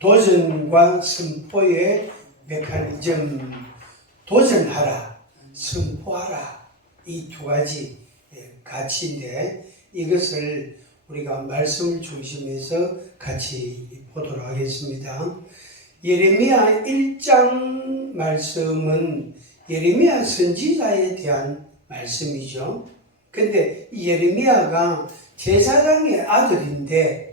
도전과 선포의 메커니즘, 도전하라, 선포하라, 이 두 가지 가치인데 이것을 우리가 말씀을 중심해서 같이 보도록 하겠습니다. 예레미야 1장 말씀은 예레미야 선지자에 대한 말씀이죠. 근데 예레미야가 제사장의 아들인데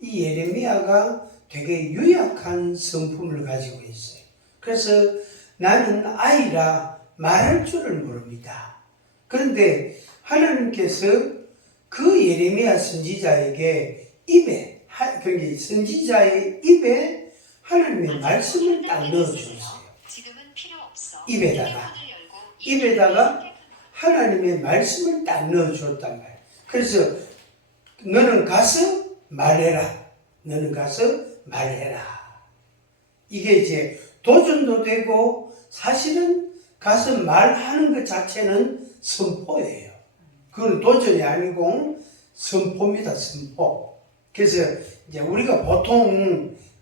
이 예레미야가 되게 유약한 성품을 가지고 있어요. 그래서 나는 아이라 말할 줄을 모릅니다. 그런데 하나님께서 그 예레미야 선지자에게 그러니까 선지자의 입에 하나님의 말씀을 딱 넣어주셨어요. 입에다가 하나님의 말씀을 딱 넣어줬단 말이에요. 그래서 너는 가서 말해라. 이게 이제 도전도 되고 사실은 가서 말하는 것 자체는 선포예요. 그건 도전이 아니고 선포입니다. 선포. 그래서 이제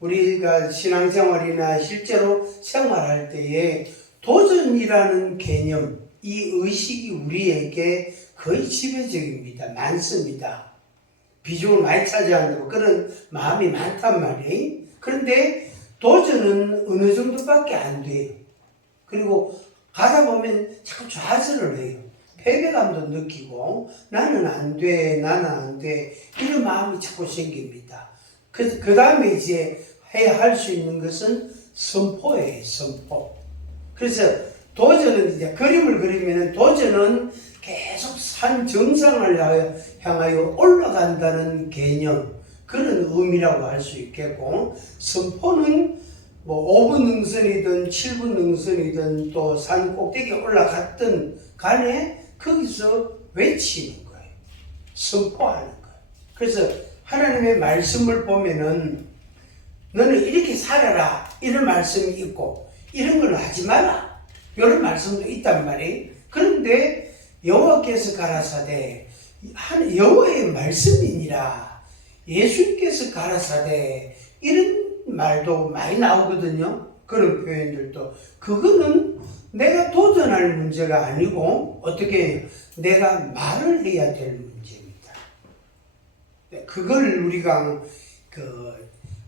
우리가 신앙생활이나 실제로 생활할 때에 도전이라는 개념, 이 의식이 우리에게 거의 지배적입니다. 많습니다. 비중을 많이 차지한다고 그런 마음이 많단 말이에요. 그런데 도전은 어느 정도밖에 안 돼요. 그리고 가다 보면 자꾸 좌절을 해요. 패배감도 느끼고 나는 안 돼 이런 마음이 자꾸 생깁니다. 그 다음에 이제 할 수 있는 것은 선포예요. 선포. 그래서 도전은 이제 그림을 그리면 도전은 계속 산 정상을 향하여 올라간다는 개념, 그런 의미라고 할 수 있겠고, 선포는 5분 능선이든 7분 능선이든 또 산 꼭대기에 올라갔든 간에 거기서 외치는 거예요. 선포하는 거예요. 그래서 하나님의 말씀을 보면은 너는 이렇게 살아라 이런 말씀이 있고 이런 걸 하지 마라 이런 말씀도 있단 말이에요. 그런데 여호와께서 가라사대, 여호와의 말씀이니라, 예수님께서 가라사대, 이런 말도 많이 나오거든요. 그런 표현들도. 그거는 내가 도전할 문제가 아니고 어떻게 해요? 내가 말을 해야 될 문제입니다. 그걸 우리가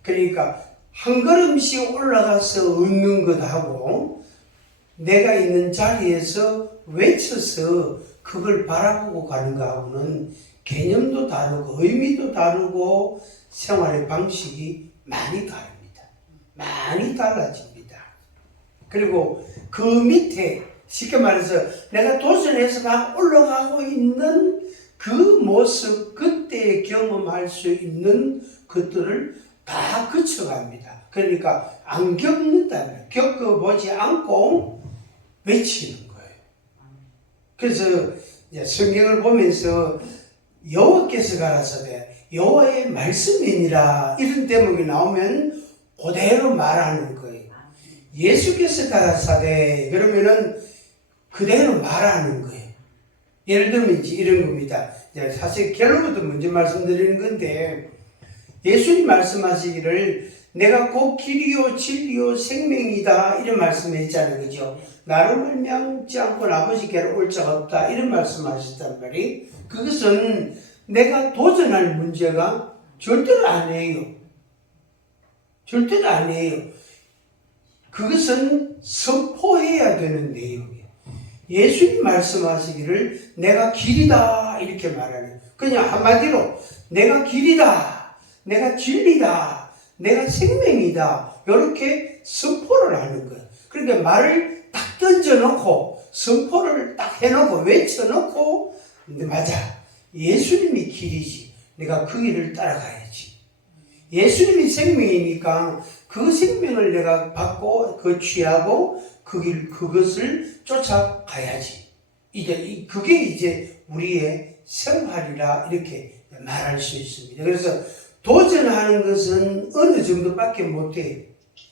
그러니까 한 걸음씩 올라가서 얻는 것하고 내가 있는 자리에서 외쳐서 그걸 바라보고 가는 것하고는 개념도 다르고 의미도 다르고 생활의 방식이 많이 다릅니다. 많이 달라집니다. 그리고 그 밑에 쉽게 말해서 내가 도전해서 막 올라가고 있는 그 모습, 그때 경험할 수 있는 것들을 다 거쳐갑니다. 그러니까 안 겪는다면 겪어보지 않고 외치는 거예요. 그래서 성경을 보면서 여호와께서 가라사대, 여호와의 말씀이니라 이런 대목이 나오면 그대로 말하는 거예요. 예수께서 가라사대 그러면은 그대로 말하는 거예요. 예를 들면 이제 이런 겁니다. 사실 결론부터 먼저 말씀드리는 건데, 예수님 말씀하시기를 내가 곧 길이요 진리요 생명이다 이런 말씀했잖아요. 그죠? 나로 말미암지 않고 아버지께로 올 자가 없다 이런 말씀하셨단 말이에요. 그것은 내가 도전할 문제가 절대로 아니에요. 절대로 아니에요. 그것은 선포해야 되는 내용이에요. 예수님 말씀하시기를 내가 길이다 이렇게 말하는, 그냥 한마디로 내가 길이다, 내가 진리다, 내가 생명이다 이렇게 선포를 하는 거예요. 그러니까 말을 딱 던져놓고 선포를 딱 해놓고 외쳐놓고, 맞아, 예수님이 길이지, 내가 그 길을 따라가야지. 예수님이 생명이니까 그 생명을 내가 받고 취하고 그것을 쫓아가야지. 이제 그게 이제 우리의 생활이라 이렇게 말할 수 있습니다. 그래서 도전하는 것은 어느 정도밖에 못해요.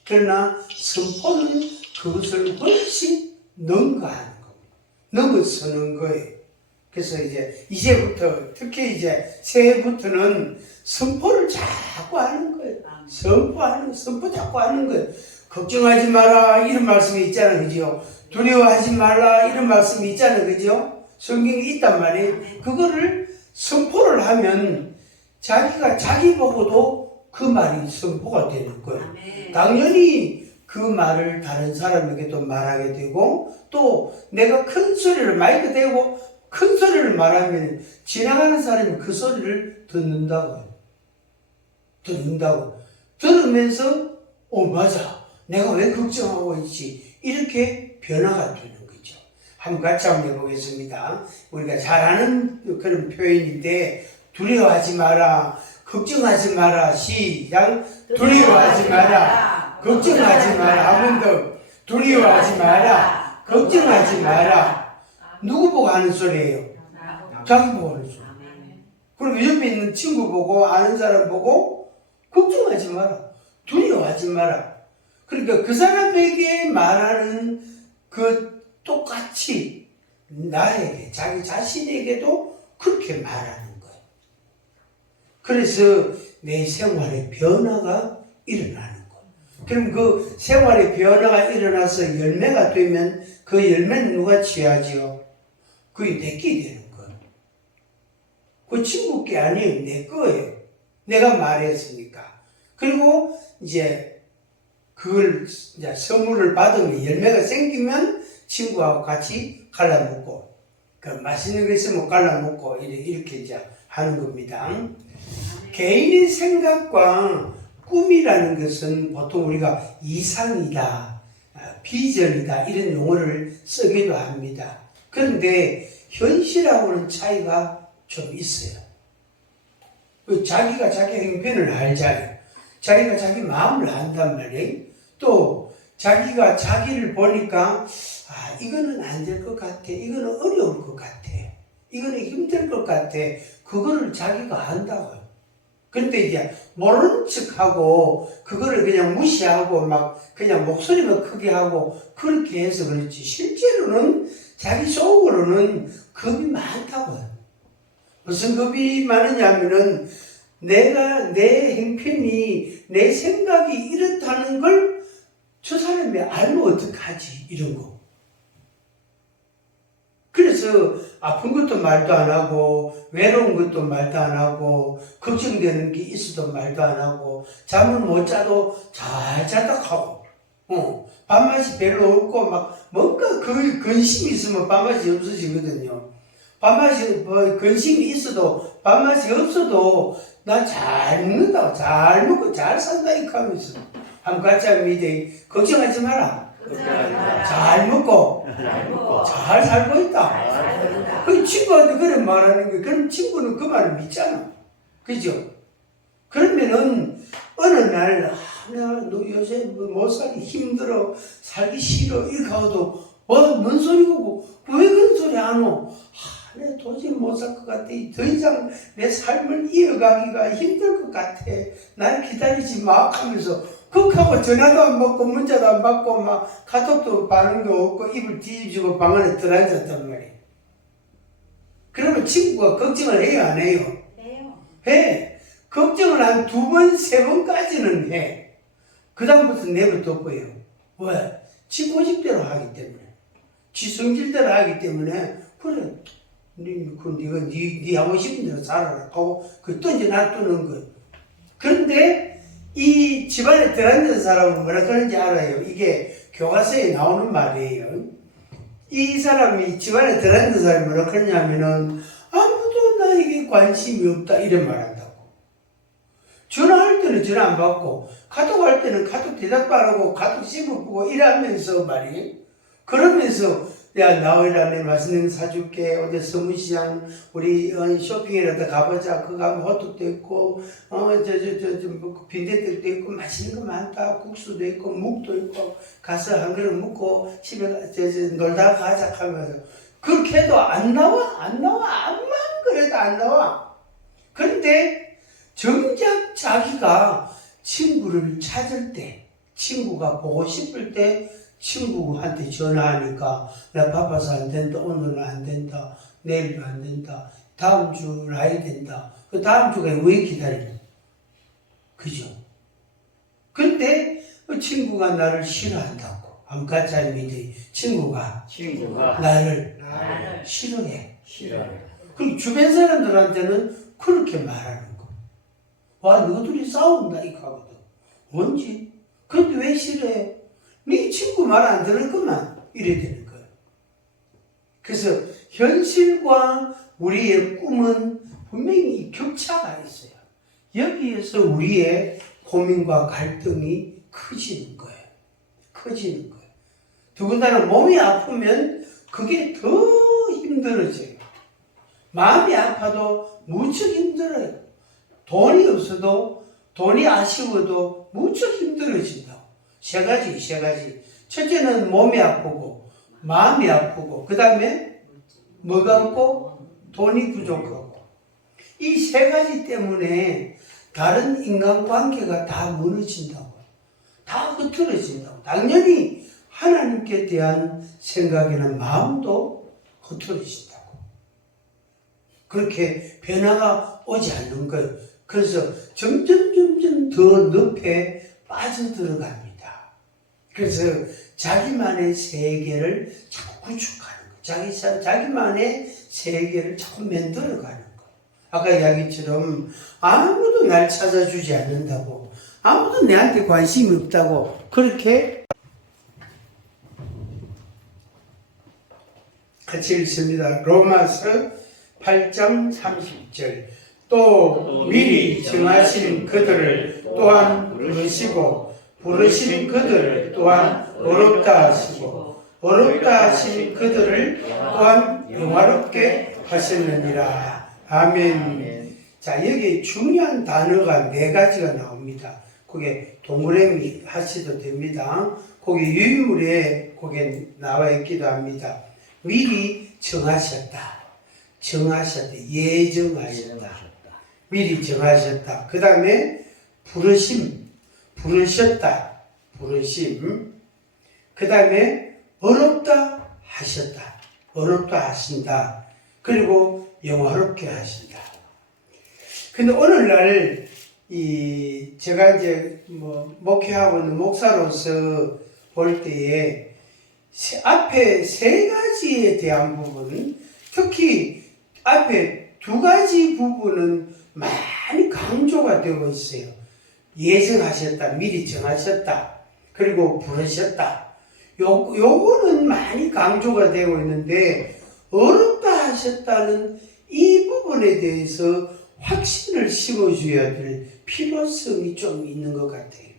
그러나 선포는 그것을 훨씬 능가하는 겁니다. 넘어서는 거예요. 그래서 이제부터, 특히 새해부터는 선포를 자꾸 하는 거예요. 선포 자꾸 하는 거예요. 걱정하지 마라, 이런 말씀이 있잖아요. 그죠? 두려워하지 말라, 이런 말씀이 있잖아요. 그죠? 성경에 있단 말이에요. 그거를 선포를 하면 자기가 자기 보고도 그 말이 선포가 되는 거예요. 당연히 그 말을 다른 사람에게도 말하게 되고, 또 내가 큰 소리를 마이크 대고 큰 소리를 말하면 지나가는 사람이 그 소리를 듣는다고요. 들으면서 맞아, 내가 왜 걱정하고 있지, 이렇게 변화가 되는 거죠. 한번 같이 한번 해보겠습니다. 우리가 잘 아는 그런 표현인데, 두려워하지 마라, 걱정하지 마라. 시작. 두려워하지 마라, 걱정하지 마라. 한 번 더. 두려워하지 마라, 걱정하지 마라. 누구 보고 하는 소리예요? 자기 보고 하는 소리. 그리고 옆에 있는 친구 보고, 아는 사람 보고, 걱정하지 마라, 두려워하지 마라. 그러니까 그 사람에게 말하는 그 똑같이 나에게, 자기 자신에게도 그렇게 말하는 거예요. 그래서 내 생활에 변화가 일어나는 거예요. 그럼 그 생활의 변화가 일어나서 열매가 되면 그 열매는 누가 취하지요? 그게 내게 되는 거예요. 그 친구 게 아니에요. 내 거예요. 내가 말했으니까. 그리고 그걸 선물을 받으면 열매가 생기면 친구하고 같이 갈라먹고, 그 맛있는 거 있으면 갈라먹고, 이렇게 하는 겁니다. 개인의 생각과 꿈이라는 것은 보통 우리가 이상이다, 비전이다, 이런 용어를 쓰기도 합니다. 그런데 현실하고는 차이가 좀 있어요. 자기가 자기 행편을 알잖아요. 자기가 자기 마음을 안단 말이에요. 또 자기가 자기를 보니까 이거는 안 될 것 같아, 이거는 어려울 것 같아, 이거는 힘들 것 같아, 그거를 자기가 안다고요. 그런데 모르는 척하고 그거를 그냥 무시하고 막 그냥 목소리만 크게 하고 그렇게 해서 그렇지, 실제로는 자기 속으로는 겁이 많다고요. 무슨 겁이 많으냐면은 내가, 내 행편이, 내 생각이 이렇다는 걸 저 사람이 알면 어떡하지, 이런 거. 그래서 아픈 것도 말도 안 하고, 외로운 것도 말도 안 하고, 걱정되는 게 있어도 말도 안 하고, 잠을 못 자도 잘 자다 하고, 밥맛이 별로 없고, 뭔가 그 근심이 있으면 밥맛이 없어지거든요. 밥맛이, 근심이 있어도, 밥맛이 없어도, 나 잘 먹는다, 잘 먹고 잘 산다, 이렇게 하면서. 한번 같이 하면 걱정하지 마라. 잘 먹고, 잘 살고 있다. 그 친구한테 그래 말하는 거예요. 그럼 친구는 그 말을 믿잖아. 그죠? 그러면은, 어느 날, 너 요새 못 살기 힘들어, 살기 싫어, 이렇게 하고도, 뭔 소리고, 왜 그런 소리 안 오? 내가 도저히 못 살 것 같아. 더 이상 내 삶을 이어가기가 힘들 것 같아. 날 기다리지 마. 하면서, 하고 전화도 안 받고, 문자도 안 받고, 카톡도 반응도 없고, 입을 뒤집고 방 안에 들어앉았단 말이야. 그러면 친구가 걱정을 해요, 안 해요? 해. 걱정을 한 2번, 3번까지는 해. 그 다음부터 내버려둬요. 왜? 지 고집대로 하기 때문에. 지 성질대로 하기 때문에, 그래. 네가 네 하고 싶은 대로 살아라 하고 던져 놔두는 거예요. 그런데 이 집안에 들어앉은 사람은 뭐라 그러는지 알아요? 이게 교과서에 나오는 말이에요. 이 사람이 집안에 들어앉은 사람이 뭐라 그러냐면은 아무도 나에게 관심이 없다, 이런 말 한다고. 전화할 때는 전화 안 받고, 카톡 할 때는 카톡 대답 안 하고, 카톡 씹어보고 이러면서 말이에요. 그러면서 야, 나오라, 내 맛있는 거 사줄게. 어디 서문시장 우리 쇼핑이라도 가보자. 그거 가면 호떡도 있고, 빈대떡도 있고, 맛있는 거 많다. 국수도 있고, 묵도 있고, 가서 한 그릇 먹고 집에 놀다 가자 하면서. 그렇게 해도 안 나와. 암만 그래도 안 나와. 그런데 정작 자기가 친구를 찾을 때, 친구가 보고 싶을 때 친구한테 전화하니까 나 바빠서 안 된다, 오늘은 안 된다, 내일도 안 된다. 다음 주 나야 된다. 그 다음 주가 왜 기다리는? 그죠? 근데 그 친구가 나를 싫어한다고. 한번 같이 믿어. 친구가 나를 싫어해. 그리고 주변 사람들한테는 그렇게 말하는 거. 와, 너희들이 싸운다 이거 하거든. 뭔지? 근데 왜 싫어해? 네 친구 말 안 들었구만. 이래 되는 거예요. 그래서 현실과 우리의 꿈은 분명히 격차가 있어요. 여기에서 우리의 고민과 갈등이 커지는 거예요. 커지는 거예요. 더군다나 몸이 아프면 그게 더 힘들어져요. 마음이 아파도 무척 힘들어요. 돈이 없어도, 돈이 아쉬워도 무척 힘들어진다고. 세 가지. 첫째는 몸이 아프고, 마음이 아프고, 그 다음에 뭐가 없고? 돈이 부족하고. 이 세 가지 때문에 다른 인간관계가 다 무너진다고. 다 흐트러진다고. 당연히 하나님께 대한 생각이나 마음도 흐트러진다고. 그렇게 변화가 오지 않는 거예요. 그래서 점점 더 늪에 빠져들어갑니다. 그래서 자기만의 세계를 자꾸 구축하는 거예요. 자기만의 세계를 자꾸 만들어가는 거예요. 아까 이야기처럼 아무도 날 찾아주지 않는다고, 아무도 내한테 관심이 없다고, 그렇게 같이 읽습니다. 로마서 8장 30절. 또 미리 정하신 그들을 또한 부르시고, 부르신 그들을 또한 어렵다 하시고, 어렵다 하신 그들을 또한 영화롭게 하셨느니라. 아멘. 자, 여기 중요한 단어가 네 가지가 나옵니다. 그게 동그라미 하셔도 됩니다. 거기 유인물에 거기에 나와 있기도 합니다. 미리 정하셨다. 예정하셨다. 미리 정하셨다. 그 다음에 부르셨다. 그 다음에 어렵다 하신다. 그리고 영화롭게 하신다. 근데 오늘날 제가 이제 목회하고 있는 목사로서 볼 때에 앞에 세 가지에 대한 부분, 특히 앞에 두 가지 부분은 많이 강조가 되고 있어요. 예정하셨다, 미리 정하셨다, 그리고 부르셨다. 요거는 많이 강조가 되고 있는데, 어렵다 하셨다는 이 부분에 대해서 확신을 심어줘야 될 필요성이 좀 있는 것 같아요.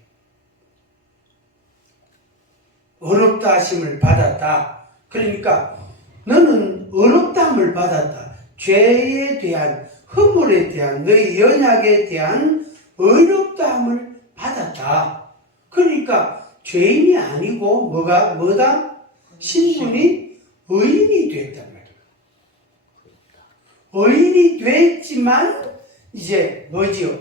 어렵다 하심을 받았다. 그러니까 너는 어렵다함을 받았다. 죄에 대한, 허물에 대한, 너의 연약에 대한 어렵다함을 받았다. 그러니까 죄인이 아니고 뭐다? 신분이 의인이 됐단 말이야. 의인이 됐지만 이제 뭐지요?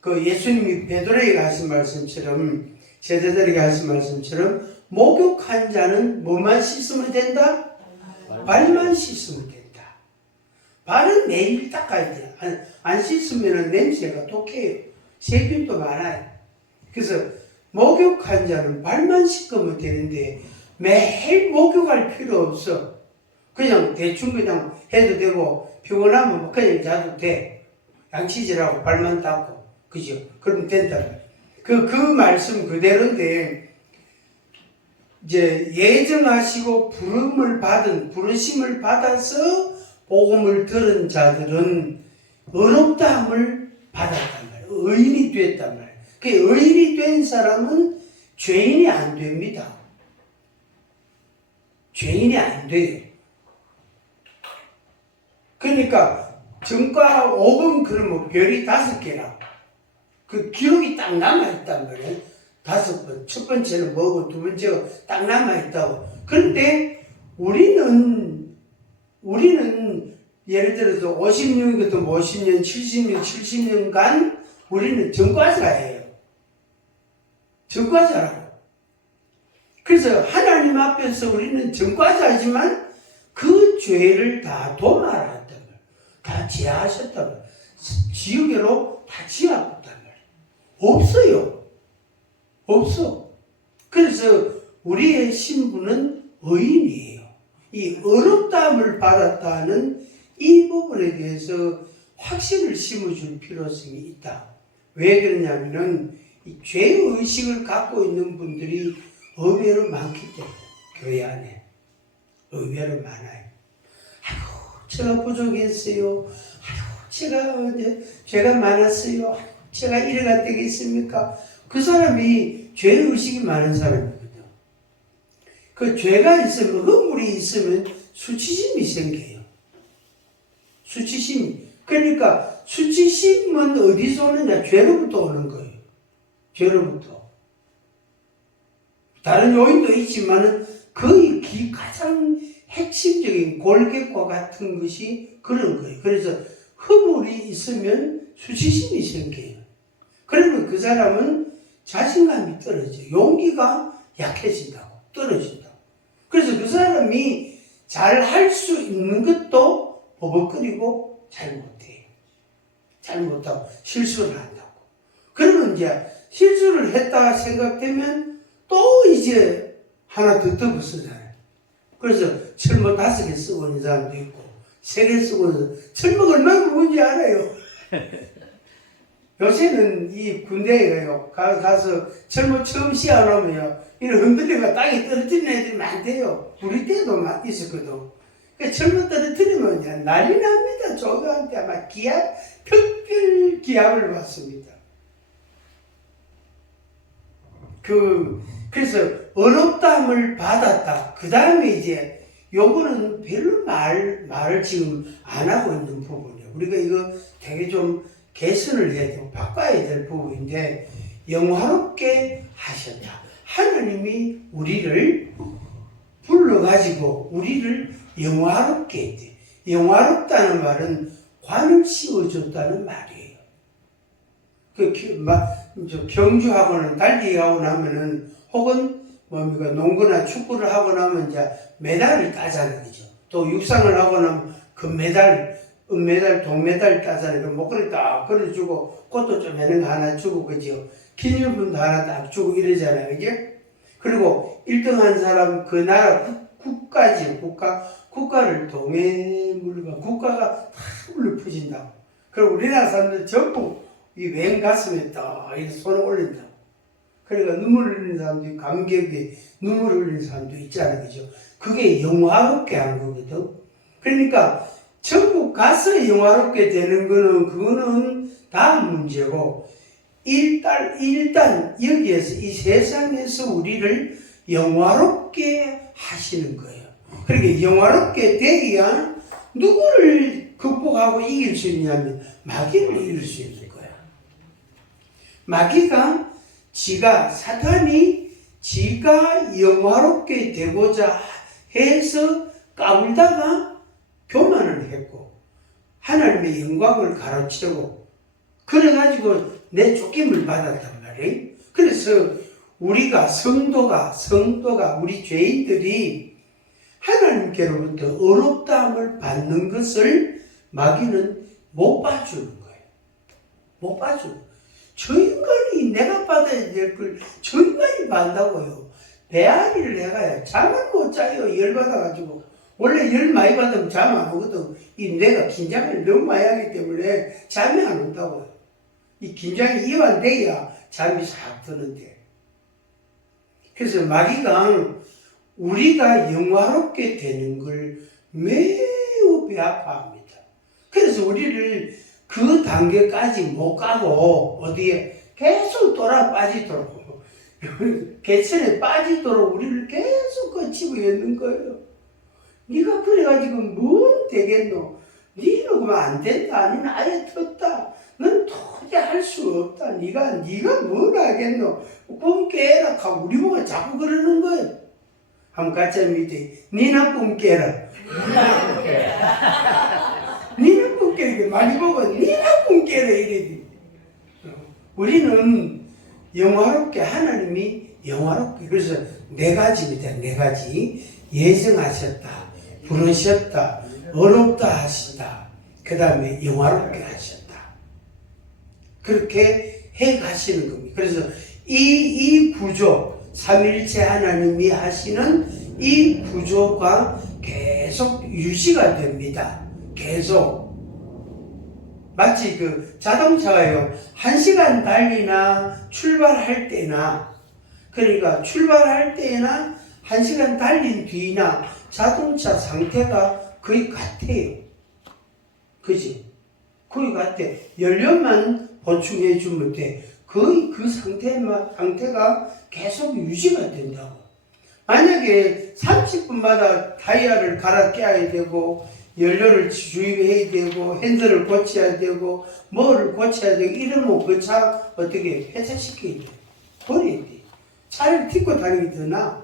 그 예수님이 베드로에게 하신 말씀처럼, 제자들에게 하신 말씀처럼, 목욕한 자는 뭐만 씻으면 된다? 발만 씻으면 된다. 발은 매일 닦아야 돼요. 안 씻으면 냄새가 독해요. 세균도 많아요. 그래서 목욕한 자는 발만 씻으면 되는데 매일 목욕할 필요 없어. 그냥 대충 그냥 해도 되고, 피곤하면 그냥 자도 돼. 양치질하고 발만 닦고, 그죠? 그러면 된다. 그 말씀 그대로인데, 이제 예정하시고 부르심을 받아서 복음을 들은 자들은 어렵다함을 받았단 말이에요. 의인이 됐단 말이에요. 그 의인이 된 사람은 죄인이 안 됩니다. 죄인이 안 돼요. 그러니까 전과 5번 그러면 별이 5개라. 그 기록이 딱 남아있단 말이에요. 5번. 첫 번째는 뭐고 두 번째가 딱 남아있다고. 그런데 우리는 예를 들어서 50년이든 50년, 70년간 우리는 전과자예요. 전과자라고. 그래서 하나님 앞에서 우리는 전과자지만 그 죄를 다 도말하였단 말이에요. 다 제하셨단 말이에요. 지옥으로 다 지하였단 말이에요. 없어요. 없어. 그래서 우리의 신분은 의인이에요. 이 어렵다함을 받았다는 이 부분에 대해서 확신을 심어줄 필요성이 있다. 왜 그러냐면은 이 죄의식을 갖고 있는 분들이 의외로 많기 때문에 교회 안에 의외로 많아요. 아이고 제가 부족했어요. 아이고 제가 많았어요. 아이고, 제가 이래가 되겠습니까? 그 사람이 죄의식이 많은 사람이거든요. 그 죄가 있으면 허물이 있으면 수치심이 생겨요. 수치심. 그러니까 수치심은 어디서 오느냐? 죄로부터 오는 거예요. 죄로부터. 다른 요인도 있지만은 거의 가장 핵심적인 골격과 같은 것이 그런 거예요. 그래서 허물이 있으면 수치심이 생겨요. 그러면 그 사람은 자신감이 떨어져요. 용기가 약해진다고. 떨어진다고. 그래서 그 사람이 잘 할 수 있는 것도 버벅거리고 잘 못해요. 잘 못하고 실수를 한다고. 그러면 이제 실수를 했다 생각되면 또 이제 하나 더 쓰잖아요. 그래서 철모 5개 쓰고 있는 사람도 있고 3개 쓰고 있는 사람. 철모가 얼마나 무거운지 알아요. 요새는 이 군대에 가서 철모 처음 시합하면요. 이런 흔들리가 땅에 떨어지는 애들이 많대요. 우리 때도 있었거든. 그 철모 떨어뜨리면 이제 난리 납니다. 저거한테 아마 특별 기합을 받습니다. 그래서 어렵다함을 받았다. 그 다음에 이제 요거는 별로 말을 지금 안 하고 있는 부분이에요. 우리가 이거 되게 좀 개선을 해야 되고 바꿔야 될 부분인데 영화롭게 하셨다. 하나님이 우리를 불러가지고 우리를 영화롭게 했대. 영화롭다는 말은 관을 씌워줬다는 말이에요. 경주하고는 달리기하고 나면은 혹은 뭡니까 농구나 축구를 하고 나면 이제 메달을 따자는 거죠. 또 육상을 하고 나면 금메달, 은메달, 동메달 따자는 그 목걸이 딱 걸어주고 꽃도 좀 해는 거 하나 주고 그죠. 기념품도 하나 딱 주고 이러잖아요, 그죠? 그리고 1등한 사람 그 나라 국가지 국가를 동해물과 국가가 다 물로 퍼진다고. 그리고 우리나라 사람들 전부 이 왼 가슴에 딱 이렇게 손을 올린다고. 그러니까 눈물을 흘리는 사람도 있고 감격에 눈물을 흘리는 사람도 있잖아요, 그죠? 그게 영화롭게 한 거거든. 그러니까 전국 가서 영화롭게 되는 거는 그거는 다음 문제고 일단 여기에서 이 세상에서 우리를 영화롭게 하시는 거예요. 그러니까 영화롭게 되어야 누구를 극복하고 이길 수 있냐면 마귀를 이길 수 있는 거야. 마귀가 사탄이 지가 영화롭게 되고자 해서 까불다가 교만을 했고 하나님의 영광을 가로채고 그래가지고 내 쫓김을 받았단 말이에요. 그래서 우리가 성도가 우리 죄인들이 하나님께로부터 어렵다함을 받는 것을 마귀는 못 봐주는 거예요. 못 봐주는 거예요. 저 인간이 내가 받아야 될 걸 저 인간이 받는다고요. 배앓이를 해가야 잠을 못 자요. 열받아가지고. 원래 열 많이 받으면 잠 안 오거든. 이 뇌가 긴장을 너무 많이 하기 때문에 잠이 안 온다고요. 이 긴장이 이완돼야 잠이 싹 드는데. 그래서 마귀가 우리가 영화롭게 되는 걸 매우 배아파합니다. 그래서 우리를 그 단계까지 못 가고 어디에 계속 돌아 빠지도록 개천에 빠지도록 우리를 계속 거치고 있는 거예요. 네가 그래가지고 뭔 되겠노? 네는 그만 안 된다. 아니면 아예 텄다. 넌 도저히 할 수 없다. 네가 뭘 하겠노? 꿈 깨라 하고 우리 보고 자꾸 그러는 거예요. 한번 같이 믿지. 니나 꿈 깨라. 니나 꿈 깨라. 많이 보고 니나 꿈 깨라 이래지. 우리는 영화롭게 하나님이 영화롭게 그래서 4가지입니다. 4가지 예정하셨다. 부르셨다, 어렵다 하신다, 그 다음에 영화롭게 하셨다. 그렇게 해 가시는 겁니다. 그래서 이 구조, 삼일체 하나님이 하시는 이 구조가 계속 유지가 됩니다. 계속. 마치 그 자동차가요, 1시간 달리나 출발할 때나, 그러니까 출발할 때나 1시간 달린 뒤나 자동차 상태가 거의 같아요. 그죠? 거의 같아. 연료만 보충해 주면 돼. 거의 그 상태가 계속 유지가 된다고. 만약에 30분마다 타이어를 갈아 껴야 되고, 연료를 주입해야 되고, 핸들을 고쳐야 되고, 뭐를 고쳐야 되고, 이러면 그 차 어떻게 폐차시켜야 돼. 버려야 돼. 차를 딛고 다니기 더 나아.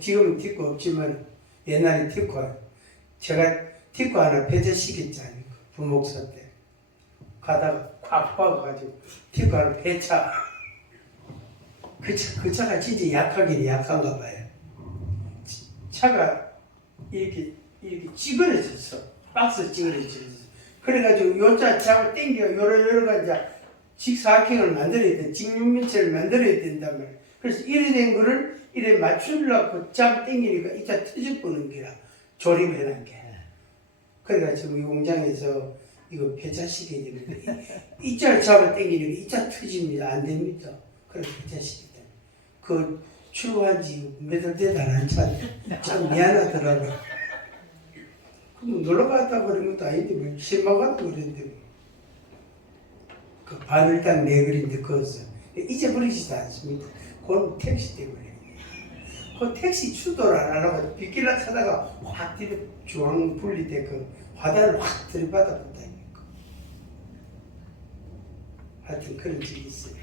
지금은 딛고 없지만, 옛날에 딛고, 제가 딛고 하나 폐차시켰잖아요. 부목사 때. 가다가 꽉 박아가지고, 딛고 하나 폐차. 그 차가 진짜 약하긴 약한가 봐요. 차가 이렇게 찌그러졌어. 박스 찌그러졌어. 그래가지고 요 차 잡아 당겨 여러 가지 직사각형을 만들어야 돼. 직육면체를 만들어야 된단 말이야. 그래서 이래 된 거를 이래 맞추려고 잡아 당기니까 이 차 터져버는 게라. 조립해놓은 게. 그래가지고 이 공장에서 이거 폐차시켜야 됩니다. 이 차를 잡아 당기니까 이 차 터집니다. 안 됩니다. 그래서 폐차시켰다. 그 출고한 지 몇 달 되도 안 차인데 참 미안하더라고요. 그럼 놀러 갔다 그런 것도 아닌데 뭐 실망하다 그랬는데 뭐. 그 바늘 딱 내그린데 그것을 잊어버리지도 않습니다. 그건 택시 때문에. 그 택시 추돌 안 하려고 빗길라 차다가 확 뒤로 중앙 분리돼 그 화단을 확 들이받아 본다니까. 하여튼 그런 적이 있어요.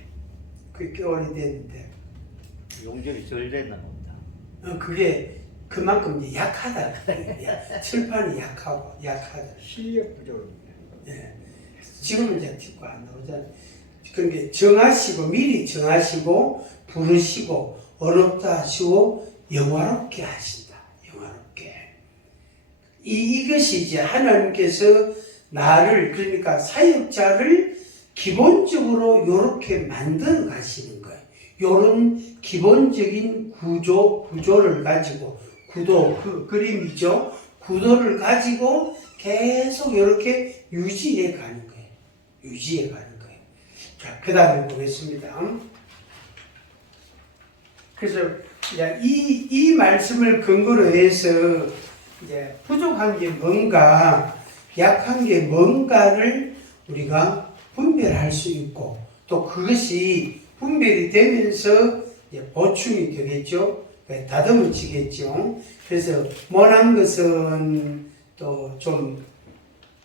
그게 꽤 오래됐는데. 용접이 덜 됐나 보다. 그게 그만큼 이제 약하다. 철판이 약하다. 실력 부족입니다. 예. 지금은 이제 듣고 안 나오잖아요. 그러니까 정하시고, 미리 정하시고, 부르시고, 어렵다 하시고, 영화롭게 하신다. 영화롭게. 이것이 이제 하나님께서 나를, 그러니까 사역자를 기본적으로 이렇게 만들어 가시는 거예요. 요런 기본적인 구조를 가지고, 그 그림이죠. 구도를 가지고 계속 이렇게 유지해 가는 거예요. 유지해 가는 거예요. 자, 그 다음에 보겠습니다. 그래서 이 말씀을 근거로 해서 이제 부족한 게 뭔가, 약한 게 뭔가를 우리가 분별할 수 있고, 또 그것이 분별이 되면서 이제 보충이 되겠죠. 다듬어지겠죠. 그래서 못한 것은 또 좀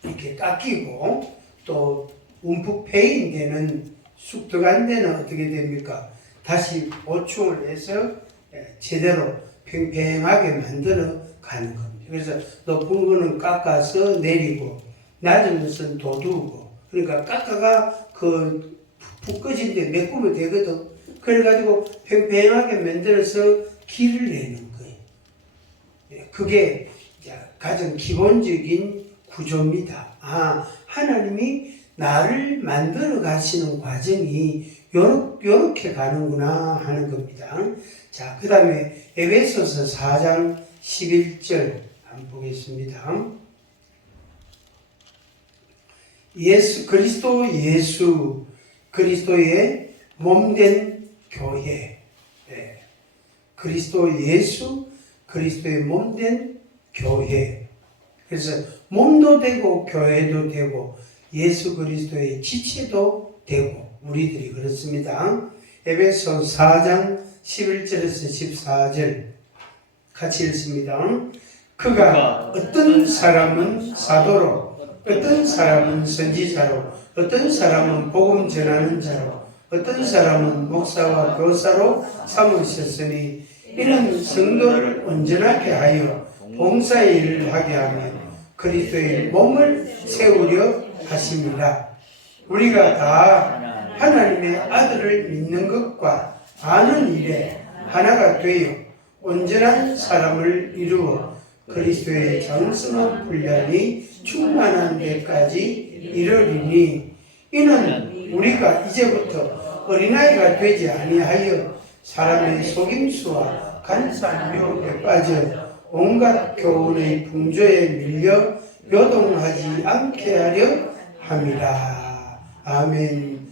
이렇게 깎이고, 또 움푹 패인 데는 쑥 들어간 데는 어떻게 됩니까? 다시 보충을 해서 제대로 팽팽하게 만들어 가는 겁니다. 그래서 높은 거는 깎아서 내리고, 낮은 것은 돋우고, 그러니까 깎아가 푹 꺼진 데 메꾸면 되거든. 그래가지고 팽팽하게 만들어서 길을 내는 거예요. 그게 가장 기본적인 구조입니다. 하나님이 나를 만들어 가시는 과정이 요렇게 가는구나 하는 겁니다. 자, 그 다음에 에베소서 4장 11절 한번 보겠습니다. 그리스도의 몸된 교회. 그리스도의 몸된 교회. 그래서 몸도 되고 교회도 되고 예수 그리스도의 지체도 되고 우리들이 그렇습니다. 에베소 4장 11절에서 14절 같이 읽습니다. 그가 어떤 사람은 사도로, 어떤 사람은 선지자로, 어떤 사람은 복음 전하는 자로, 어떤 사람은 목사와 교사로 삼으셨으니 이는 성도를 온전하게 하여 봉사의 일을 하게 하며 그리스도의 몸을 세우려 하십니다. 우리가 다 하나님의 아들을 믿는 것과 아는 일에 하나가 되어 온전한 사람을 이루어 그리스도의 장성한 분량이 충만한 데까지 이르리니 이는 우리가 이제부터 어린아이가 되지 아니하여 사람의 속임수와 간사한 유혹에 빠져 온갖 교훈의 풍조에 밀려 요동하지 않게 하려 함이라. 아멘.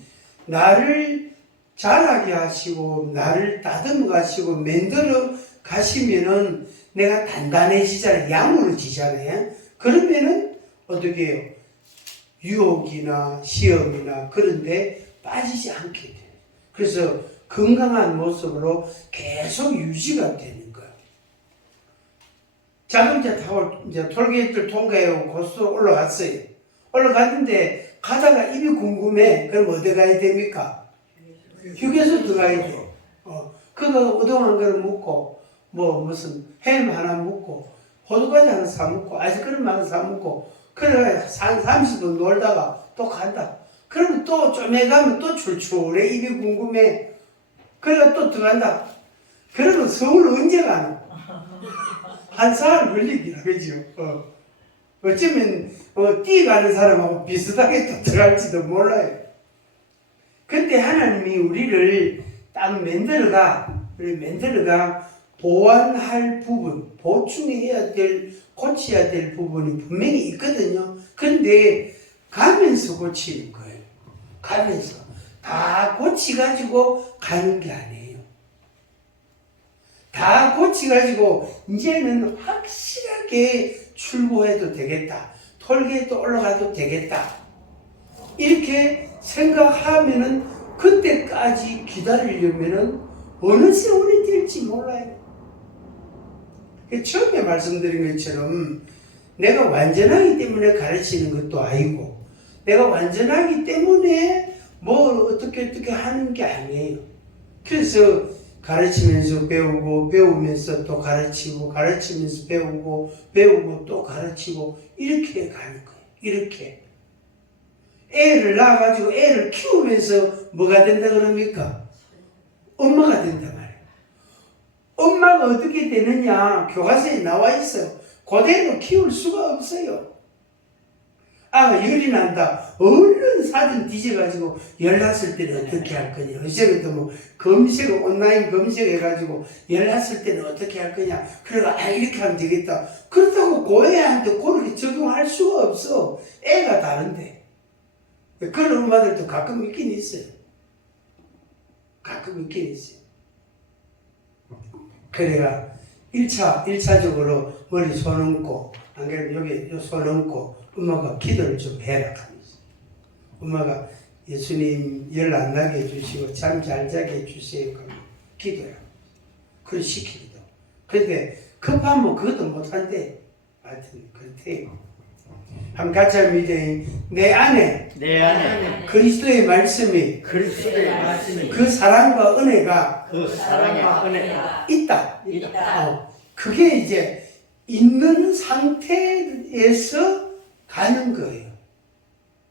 나를 자라게 하시고 나를 다듬어 가시고 만들어 가시면은 내가 단단해지잖아요. 양으로지잖아요. 그러면은 어떻게 해요? 유혹이나 시험이나 그런데 빠지지 않게 돼요. 그래서 건강한 모습으로 계속 유지가 되는 거예요. 자동차 타고 이제 톨게이트를 통과하고 고속도로 올라갔어요. 올라갔는데 가다가 입이 궁금해. 그럼 어디 가야 됩니까? 휴게소 들어가야 돼요. 그거 우동 한 그릇 먹고 뭐 무슨 햄 하나 먹고 호두과자 하나 사 먹고 아이스크림 하나 사 먹고 그래 한 30분 놀다가 또 간다. 그러면 또 좀에 가면 또 출출해. 입이 궁금해. 그래 또 들어간다. 그러면 서울 언제 가나? 한 사흘 걸리기라 그죠. 어쩌면 뛰어가는 사람하고 비슷하게 또 들어갈지도 몰라요. 근데 하나님이 우리를 딱 만들어가 보완할 부분, 보충해야 될, 고쳐야 될 부분이 분명히 있거든요. 근데 가면서 고치는 거예요. 가면서. 다 고치가지고 가는 게 아니에요. 다 고치가지고 이제는 확실하게 출고해도 되겠다. 톨게이트 올라가도 되겠다. 이렇게 생각하면은 그때까지 기다리려면은 어느 세월이 될지 몰라요. 처음에 말씀드린 것처럼 내가 완전하기 때문에 가르치는 것도 아니고 내가 완전하기 때문에 뭐 어떻게 하는 게 아니에요. 그래서 가르치면서 배우고 배우면서 또 가르치고 가르치면서 배우고 배우고 또 가르치고 이렇게 가는 거예요. 이렇게. 애를 낳아가지고 애를 키우면서 뭐가 된다 그럽니까? 엄마가 된단 말이에요. 엄마가 어떻게 되느냐 교과서에 나와 있어요. 그대로 키울 수가 없어요. 열이 난다. 얼른 사진 뒤져가지고 열 났을 때는 어떻게 할 거냐. 요즘에도 뭐 온라인 검색해가지고 열 났을 때는 어떻게 할 거냐. 그래가 이렇게 하면 되겠다. 그렇다고 그 애한테 그렇게 적용할 수가 없어. 애가 다른데. 그런 엄마들도 가끔 있긴 있어요. 가끔 있긴 있어요. 그래가 1차적으로 머리 손 얹고, 안 그러면 여기 손 얹고, 엄마가 기도를 좀 해라 하면서. 엄마가 예수님 열 안 나게 해주시고, 잠 잘 자게 해주세요. 그러면 기도해라. 그걸 시키기도. 그런데 급하면 그것도 못한대. 하여튼, 그렇대요. 한번 같이 하면 이제 내 안에 그리스도의 말씀이 그 사랑과 은혜가 있다. 그게 이제 있는 상태에서 가는 거예요.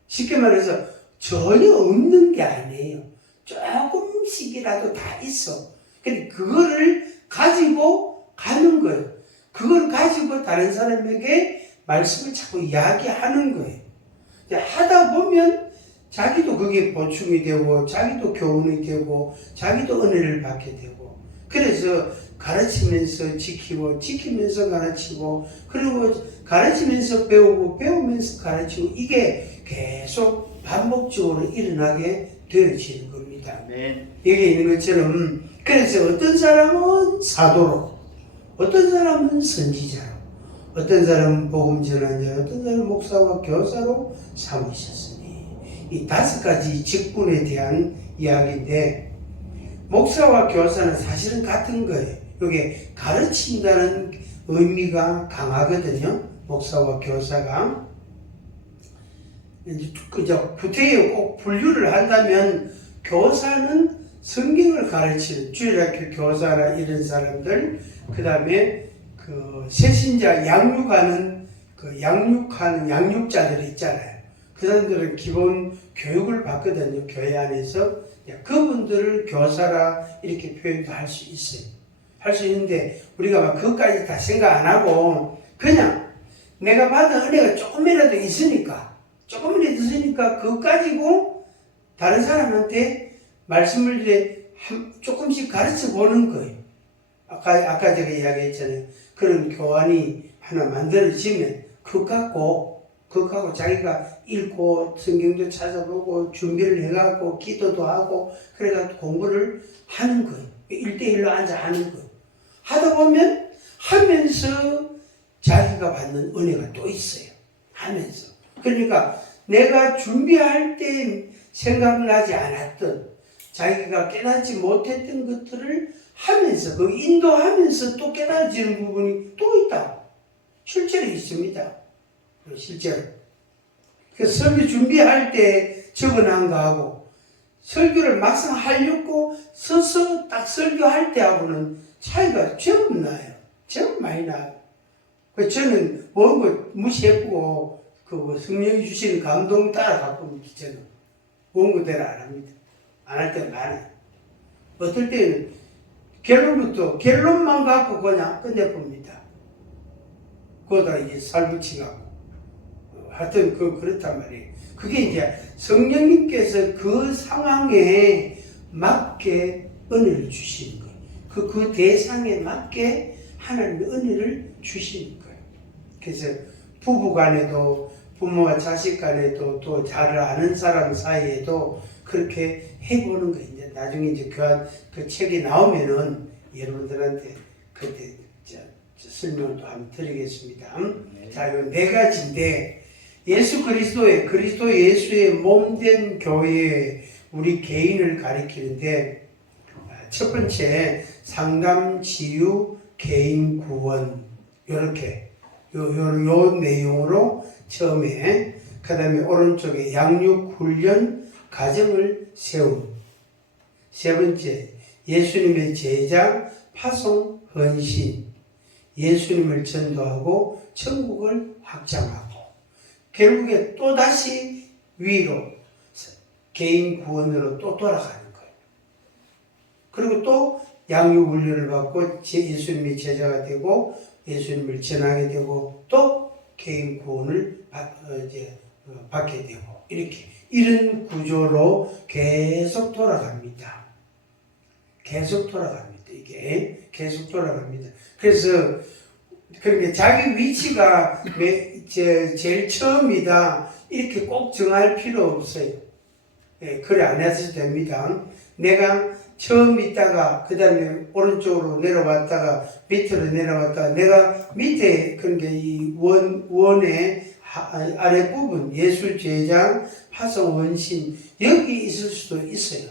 쉽게 말해서 전혀 없는 게 아니에요. 조금씩이라도 다 있어. 근데 그거를 가지고 가는 거예요. 그걸 가지고 다른 사람에게 말씀을 자꾸 이야기하는 거예요. 하다 보면 자기도 그게 보충이 되고 자기도 교훈이 되고 자기도 은혜를 받게 되고 그래서 가르치면서 지키고 지키면서 가르치고 그리고 가르치면서 배우고 배우면서 가르치고 이게 계속 반복적으로 일어나게 되어지는 겁니다. 여기 있는 것처럼 그래서 어떤 사람은 사도로 어떤 사람은 선지자로 어떤 사람은 복음 전환자 어떤 사람은 목사와 교사로 삼으셨으니 이 5가지 직분에 대한 이야기인데 목사와 교사는 사실은 같은 거예요. 이게 가르친다는 의미가 강하거든요. 목사와 교사가 그저 구태여 꼭 분류를 한다면 교사는 성경을 가르치는 주일학교 교사나 이런 사람들 그 다음에 그 새신자 양육하는 양육자들이 있잖아요. 그 사람들은 기본 교육을 받거든요. 교회 안에서 그분들을 교사라 이렇게 표현도 할 수 있어요. 할 수 있는데 우리가 막 그것까지 다 생각 안 하고 그냥 내가 받은 은혜가 조금이라도 있으니까 그거 가지고 다른 사람한테 말씀을 이제 조금씩 가르쳐 보는 거예요. 아까 제가 이야기했잖아요. 그런 교환이 하나 만들어지면 그거 갖고 자기가 읽고 성경도 찾아보고 준비를 해갖고 기도도 하고 그래갖고 공부를 하는 거예요. 1대1로 앉아 하는 거예요. 하다 보면 하면서 자기가 받는 은혜가 또 있어요. 하면서. 그러니까 내가 준비할 때 생각을 하지 않았던 자기가 깨닫지 못했던 것들을 하면서 그 인도하면서 또 깨달아지는 부분이 또 있다. 실제로 있습니다. 실제로. 그 설교 준비할 때 적어놓은 거하고 설교를 막상 하려고 서서 딱 설교할 때하고는 차이가 제법 나요. 제법 많이 나요. 저는 모든 거 무시했고 그 성령이 주시는 감동 따라가고 저는 모든 거대로 안 합니다. 안 할 때는 많아요. 어떨 때는 결론만 갖고 그냥 끝내봅니다. 그거다 이제 살붙이가고 하여튼 그렇단 말이에요. 그게 이제 성령님께서 그 상황에 맞게 은혜를 주시는 거예요. 그 대상에 맞게 하나님의 은혜를 주시는 거예요. 그래서 부부 간에도 부모와 자식 간에도 또 잘 아는 사람 사이에도 그렇게 해보는 거예요. 이제 나중에 이제 교환 그 책이 나오면은 여러분들한테 그때 설명을 또 한번 드리겠습니다. 네. 자, 요 네 가지인데 그리스도 예수의 몸된 교회에 우리 개인을 가리키는데 첫 번째 상담, 치유, 개인 구원 요렇게 요 내용으로 처음에 그 다음에 오른쪽에 양육, 훈련, 가정을 세움. 세 번째 예수님의 제자, 파송, 헌신. 예수님을 전도하고 천국을 확장하고 결국에 또다시 위로 개인 구원으로 또 돌아가는 거예요. 그리고 또 양육 훈련을 받고 예수님의 제자가 되고 예수님을 전하게 되고 또 개인 구원을 받게 되고 이렇게 이런 구조로 계속 돌아갑니다. 이게 계속 돌아갑니다. 그래서 그러니까 자기 위치가 제일 처음이다 이렇게 꼭 정할 필요 없어요. 그래 안 해도 됩니다. 내가 처음 있다가 그 다음에 오른쪽으로 내려왔다가 밑으로 내려왔다가 내가 밑에 그러니까 이 원의 아랫부분 예술 제장 파송 원신 여기 있을 수도 있어요.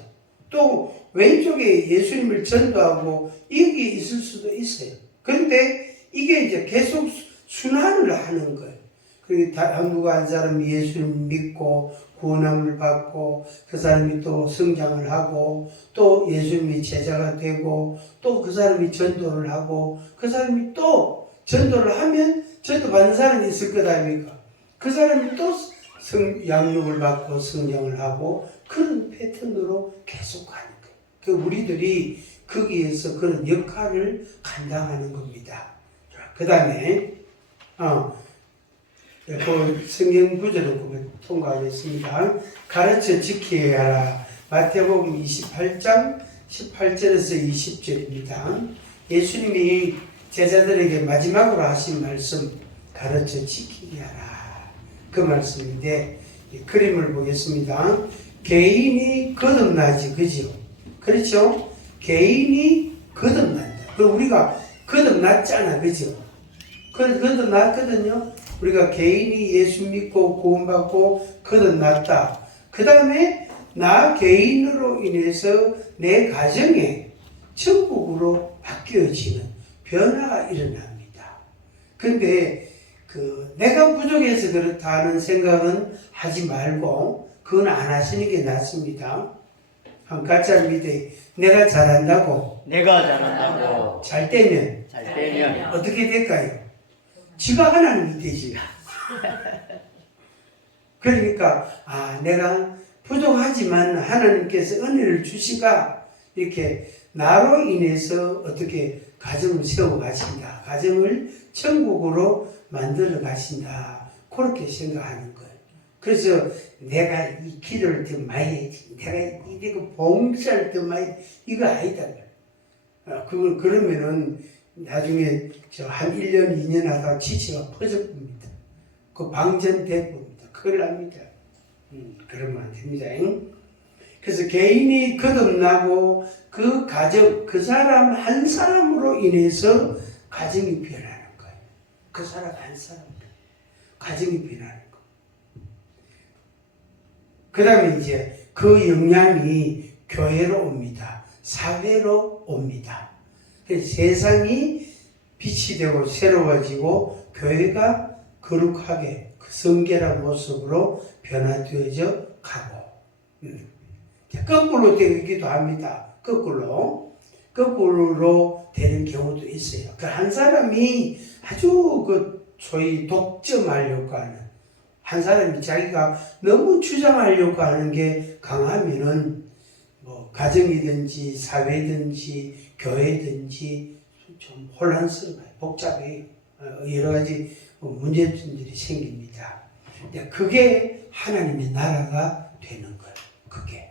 또 왼쪽에 예수님을 전도하고 여기 있을 수도 있어요. 그런데 이게 이제 계속 순환을 하는 거예요. 그리고 누가 한 사람이 예수님을 믿고 구원함을 받고 그 사람이 또 성장을 하고 또 예수님이 제자가 되고 또 그 사람이 전도를 하고 그 사람이 또 전도를 하면 전도받는 사람이 있을 것 아닙니까? 그 사람이 또 양육을 받고 성장을 하고 그런 패턴으로 계속 가는 거예요. 그 우리들이 거기에서 그런 역할을 감당하는 겁니다. 그 다음에 그 성경 구절을 통과하겠습니다. 가르쳐 지켜야 하라. 마태복음 28장 18절에서 20절입니다. 예수님이 제자들에게 마지막으로 하신 말씀 가르쳐 지키게 하라. 그 말씀인데 그림을 보겠습니다. 개인이 거듭나지 그죠? 그렇죠? 개인이 거듭난다. 그럼 우리가 거듭났잖아 그죠? 거듭났거든요. 우리가 개인이 예수 믿고 구원받고 거듭났다. 그 다음에 나 개인으로 인해서 내 가정에 천국으로 바뀌어지는 변화가 일어납니다. 근데 내가 부족해서 그렇다는 생각은 하지 말고 그건 안 하시는 게 낫습니다. 한 가짜 밑에 내가 잘한다고 잘 되면 어떻게 될까요? 지가 하나님이 되지. 그러니까 내가 부족하지만 하나님께서 은혜를 주시가 이렇게 나로 인해서 어떻게 가정을 세워가신다. 가정을 천국으로 만들어 가신다. 그렇게 생각하는 거예요. 그래서 내가 이 기도를 더 많이 해야지. 내가 이거 봉사를 더 많이 이거 아니다. 그러면은 나중에 한 1년, 2년 하다가 지치가 퍼져봅니다. 그 방전돼봅니다. 큰일 납니다. 그러면 안 됩니다. 그래서 개인이 거듭나고 그 가정, 그 사람 한 사람으로 인해서 가정이 변하는 거예요. 그 사람 한 사람, 가정이 변하는 거예요. 그 다음에 이제 그 영향이 교회로 옵니다. 사회로 옵니다. 세상이 빛이 되고 새로워지고 교회가 거룩하게 그 성결한 모습으로 변화되어져 가고 거꾸로 되기도 합니다. 거꾸로 되는 경우도 있어요. 그 한 사람이 아주 그 소위 독점하려고 하는 한 사람이 자기가 너무 주장하려고 하는 게 강하면은 뭐 가정이든지 사회든지 교회든지 좀 혼란스러워요. 복잡해요. 여러 가지 문제점들이 생깁니다. 그게 하나님의 나라가 되는 거예요. 그게.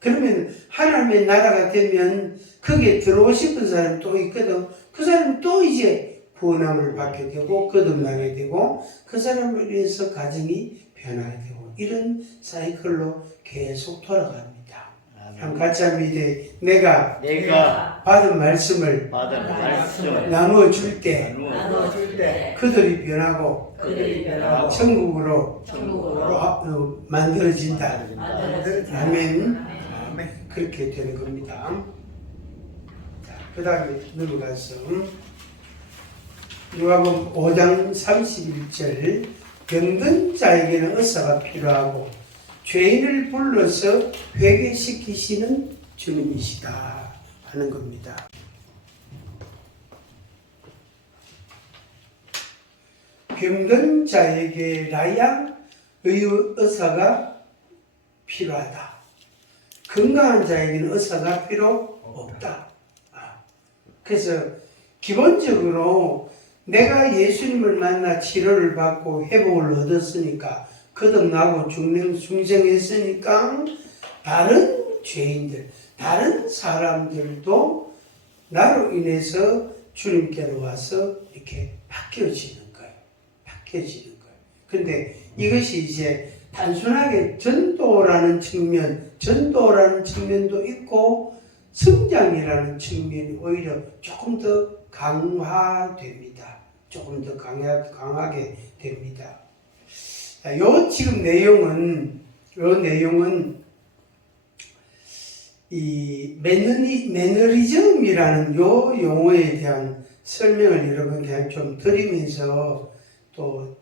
그러면 하나님의 나라가 되면 거기에 들어오고 싶은 사람이 또 있거든. 그 사람은 또 이제 구원함을 받게 되고 거듭나게 되고 그 사람을 위해서 가정이 변하게 되고 이런 사이클로 계속 돌아갑니다. 같이 하면 이제 내가 받은 말씀을 나누어줄 때 그들이 변하고 천국으로 만들어진다. 아멘. 그렇게 되는 겁니다. 그 다음에 넘어가서 누가복음 5장 31절 병든 자에게는 의사가 필요하고 죄인을 불러서 회개시키시는 주님이시다 하는 겁니다. 병든 자에게 라야 의사가 필요하다. 건강한 자에게는 의사가 필요 없다. 그래서 기본적으로 내가 예수님을 만나 치료를 받고 회복을 얻었으니까 거듭나고 중생했으니까 다른 죄인들, 다른 사람들도 나로 인해서 주님께로 와서 이렇게 바뀌어지는 거예요. 근데 이것이 이제 단순하게 전도라는 측면도 있고 성장이라는 측면이 오히려 조금 더 강화됩니다. 조금 더 강하게 됩니다. 지금 내용은 이 매너리즘이라는 요 용어에 대한 설명을 여러분 그냥 좀 드리면서 또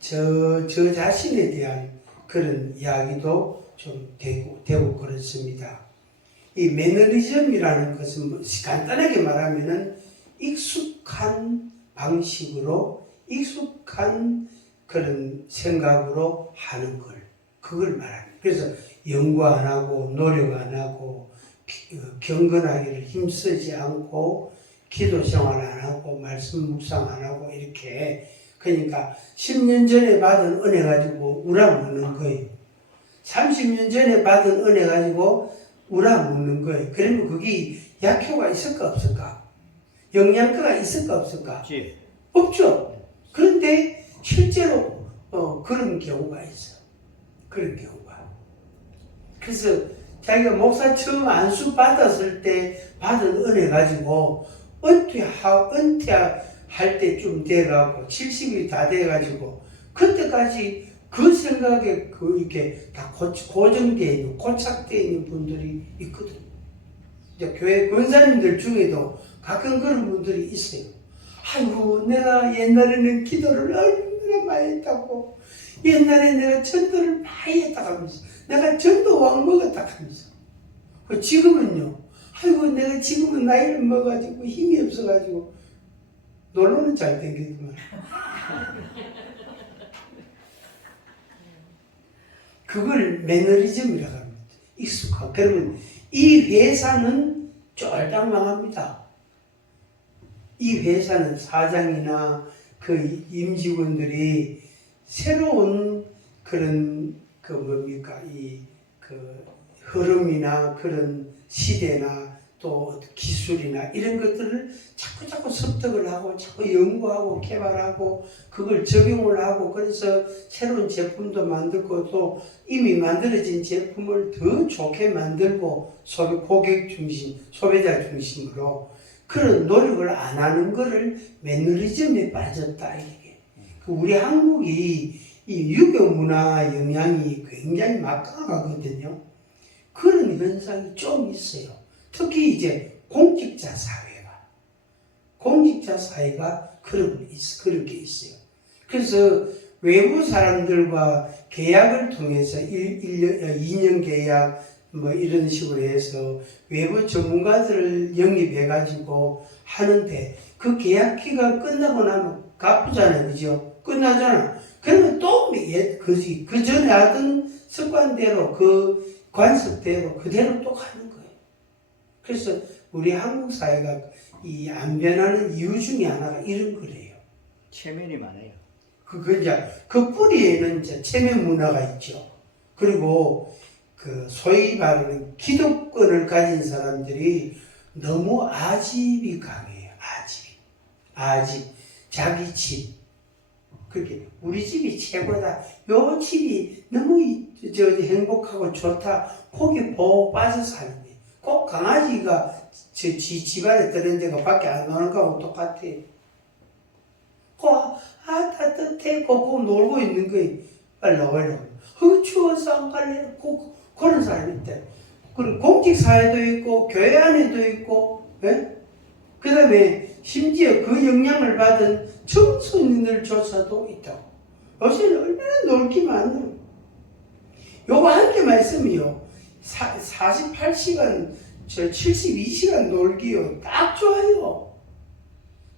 저 자신에 대한 그런 이야기도 좀 되고 그렇습니다. 이 매너리즘이라는 것은 간단하게 말하면은 익숙한 방식으로 익숙한 그런 생각으로 하는 그걸 말합니다. 그래서 연구 안 하고 노력 안 하고 경건하기를 힘쓰지 않고 기도 생활 안 하고 말씀 묵상 안 하고 이렇게 그러니까 10년 전에 받은 은혜 가지고 우라먹는 거예요. 30년 전에 받은 은혜 가지고 우라먹는 거예요. 그러면 그게 약효가 있을까 없을까? 영양가가 있을까 없을까? 없죠. 그런데 실제로 그런 경우가 있어. 그런 경우가. 그래서 자기가 목사 처음 안수 받았을 때 받은 은혜 가지고 은퇴할 때쯤 돼가고 70이 다 돼가지고 그때까지 그 생각에 이렇게 다 고정되어 있는, 고착되어 있는 분들이 있거든. 이제 교회 권사님들 중에도 가끔 그런 분들이 있어요. 아이고, 내가 옛날에는 기도를 얼마나 많이 했다고, 옛날에 내가 전도를 많이 했다 하면서, 내가 전도왕 먹었다 하면서. 지금은요, 아이고, 내가 지금은 나이를 먹어가지고 힘이 없어가지고, 놀러는 잘 땡기더만. 그걸 매너리즘이라고 합니다. 익숙하고. 그러면 이 회사는 쫄딱 망합니다. 이 회사는 사장이나 그 임직원들이 새로운 그런 그 뭡니까 이 그 흐름이나 그런 시대나 또 기술이나 이런 것들을 자꾸 습득을 하고 자꾸 연구하고 개발하고 그걸 적용을 하고 그래서 새로운 제품도 만들고 또 이미 만들어진 제품을 더 좋게 만들고 고객 중심, 소비자 중심으로 그런 노력을 안 하는 거를 매너리즘에 빠졌다 이게. 우리 한국이 이 유교 문화 영향이 굉장히 막강하거든요. 그런 현상이 좀 있어요. 특히 이제 공직자 사회가 그렇게 있어요. 그래서 외부 사람들과 계약을 통해서 2년 계약 뭐 이런 식으로 해서 외부 전문가들을 영입해가지고 하는데 그 계약 기간 끝나고 나면 갚잖아요. 그죠? 끝나잖아. 그러면 또 그 전에 하던 습관대로 그 관습대로 그대로 또 가는 거예요. 그래서 우리 한국 사회가 이 안 변하는 이유 중에 하나가 이런 거래요. 체면이 많아요. 그 뿌리에는 이제 체면 문화가 있죠. 그리고 그 소위 말하는 기득권을 가진 사람들이 너무 아집이 강해요. 아집. 자기 집. 그렇게 우리 집이 최고다. 요 집이 너무 행복하고 좋다. 거기 보고 빠져 사는 거예요. 꼭 강아지가 집안에 들은 데가 밖에 안 나오는 거하고 똑같아요. 따뜻해. 보고 놀고 있는 거예요. 빨리 나와요. 추워서 안 갈래. 그런 사람이 있대. 그리고 공직사회도 있고, 교회 안에도 있고, 예? 그 다음에 심지어 그 영향을 받은 청소년들 조사도 있다고. 요새는 얼마나 놀기 많아요. 요거 한 개만 있으면요. 48시간, 72시간 놀기요. 딱 좋아요.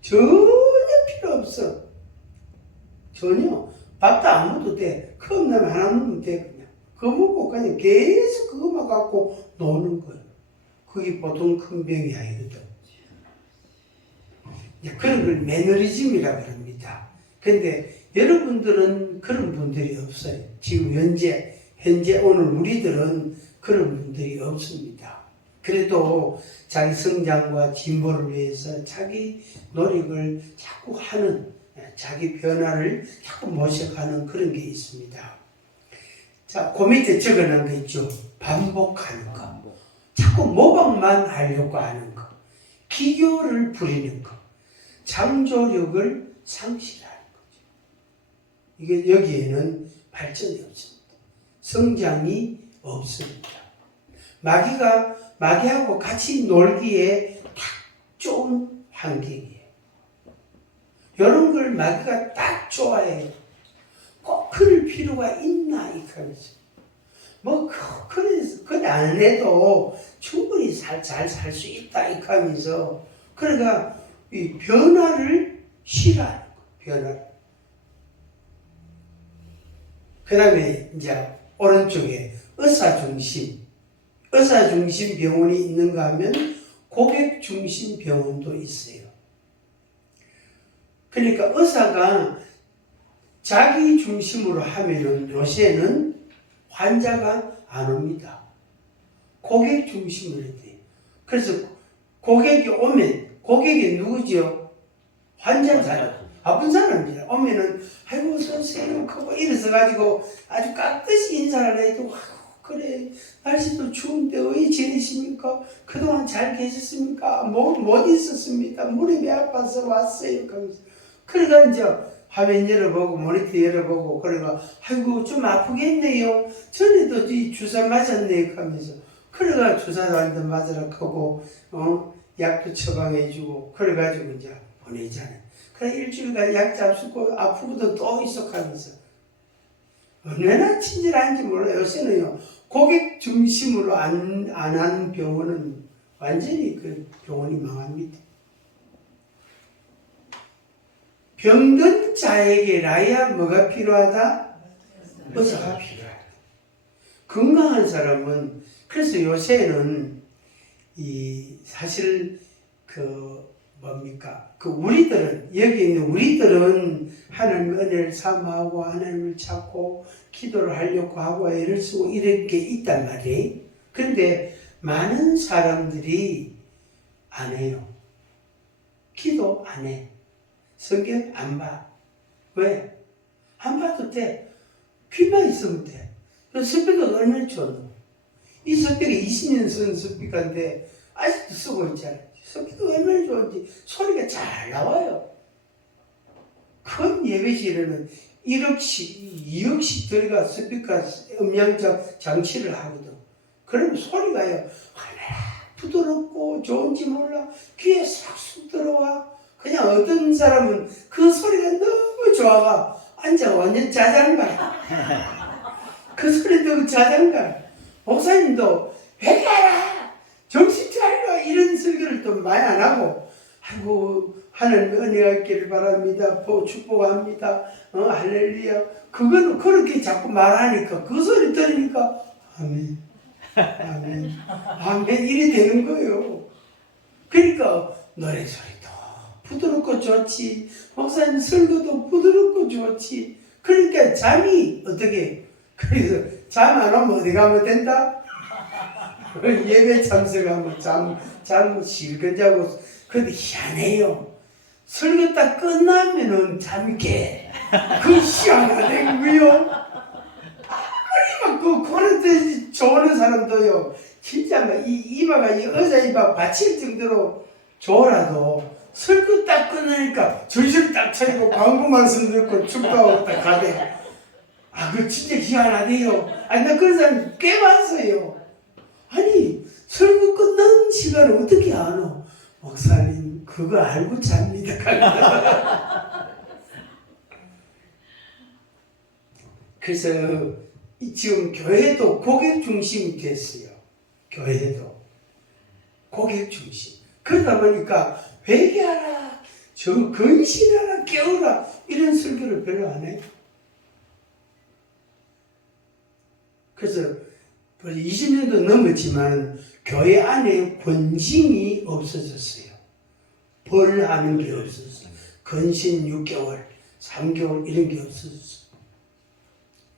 전혀 필요 없어. 전혀. 밥도 안 먹어도 돼. 컵라면 하나 먹으면 돼, 그냥. 그거 먹고 그냥 계속 그거만 갖고 노는 거예요. 그게 보통 큰 병이 아니거든. 그런 걸 매너리즘이라고 합니다. 근데 여러분들은 그런 분들이 없어요. 지금 현재 오늘 우리들은 그런 분들이 없습니다. 그래도 자기 성장과 진보를 위해서 자기 노력을 자꾸 하는, 자기 변화를 자꾸 모색하는 그런 게 있습니다. 자, 그 밑에 적어놓은 거 있죠. 반복하는 거. 자꾸 모방만 하려고 하는 거. 기교를 부리는 거. 창조력을 상실하는 거죠. 이게 여기에는 발전이 없습니다. 성장이 없습니다. 마귀하고 같이 놀기에 딱 좋은 환경이에요. 이런 걸 마귀가 딱 좋아해요. 꼭 그럴 필요가 있나 이거죠. 그래 안 해도 충분히 잘 살 수 있다 이거면서 그러니까 이 변화를 싫어하는 거예요. 변화를. 그 다음에 이제 오른쪽에 의사중심 병원이 있는가 하면 고객중심 병원도 있어요. 그러니까 의사가 자기 중심으로 하면은 요새는 환자가 안 옵니다. 고객 중심으로 돼요. 그래서 고객이 오면 고객이 누구죠? 환자잖아요. 아픈 사람입니다. 오면은 아이고 선생님 하고 일어서 가지고 아주 깍듯이 인사를 해도 그래 날씨도 추운데 왜 지내십니까? 그동안 잘 계셨습니까? 못 있었습니다. 무릎이 아파서 왔어요. 그러니까 이제 화면 열어보고 모니터 열어보고 그래가 아이고 좀 아프겠네요. 전에도 이 주사 맞았네 하면서 그래가 주사도 한 대 맞으라 하고 약도 처방해주고 그래가지고 이제 보내잖아요. 그래 일주일간 약 잡수고 아프고도 또 있어가면서 얼마나 친절한지 몰라요. 요새는요 고객 중심으로 안 하는 병원은 완전히 그 병원이 망합니다. 병든 자에게라야 뭐가 필요하다? 의사가 필요하다. 건강한 사람은 그래서 요새는 사실 뭡니까? 그 우리들은, 여기 있는 우리들은 하나님 은혜를 사모하고 하나님을 찾고 기도를 하려고 하고 애를 쓰고 이런 게 있단 말이에요. 그런데 많은 사람들이 안 해요. 기도 안 해. 성경 안 봐. 왜? 안 봐도 돼. 귀만 있으면 돼. 스피커가 얼마나 좋노? 이 스피커 20년 쓴 스피커인데 아직도 쓰고 있잖아요. 스피커가 얼마나 좋은지 소리가 잘 나와요. 큰 예배실에는 1억씩, 2억씩 들어가 스피커 음량 장치를 하거든. 그러면 소리가요, 얼마나 부드럽고 좋은지 몰라. 귀에 싹 들어와. 그냥 어떤 사람은 그 소리가 너무 좋아가 앉아 완전 자장가. 그 소리 듣고 자장가. 목사님도 회개하라, 정신 차리라 이런 설교를 또 많이 안 하고, 아이고 하나님 은혜가 있기를 바랍니다. 축복합니다. 할렐루야. 그거는 그렇게 자꾸 말하니까 그 소리 들으니까 아멘, 아멘, 아멘 이래 되는 거예요. 그러니까 노래 소리도 부드럽고 좋지, 목사님 설교도 부드럽고 좋지. 그러니까 잠이 어떻게, 그래서 잠 안 오면 어디 가면 된다? 예배 참석하면 잠 실컷 자고. 근데 희한해요. 설교 딱 끝나면은 잠이 깨. 그 희한하네, 그요? 아무리 막 그 코너에 좋아하는 사람도요, 진짜 막 이마가, 이 의자 이마 받칠 정도로 좋아라도 설교 딱 끝나니까 정신 딱 차리고 광고 말씀 듣고 축도하고 딱 가대. 아, 그 진짜 희한하대요. 아니, 나 그런 사람 꽤 봤어요. 아니, 설교 끝난 시간을 어떻게 아노? 목사님, 그거 알고 잡니다. 그래서 지금 교회도 고객 중심이 됐어요. 교회도 고객 중심. 그러다 보니까 회개하라, 근신하라, 깨우라 이런 설교를 별로 안 해요. 그래서 20년도 넘었지만 교회 안에 권징이 없어졌어요. 벌하는 게 없어졌어요. 근신 6개월, 3개월 이런 게 없어졌어요.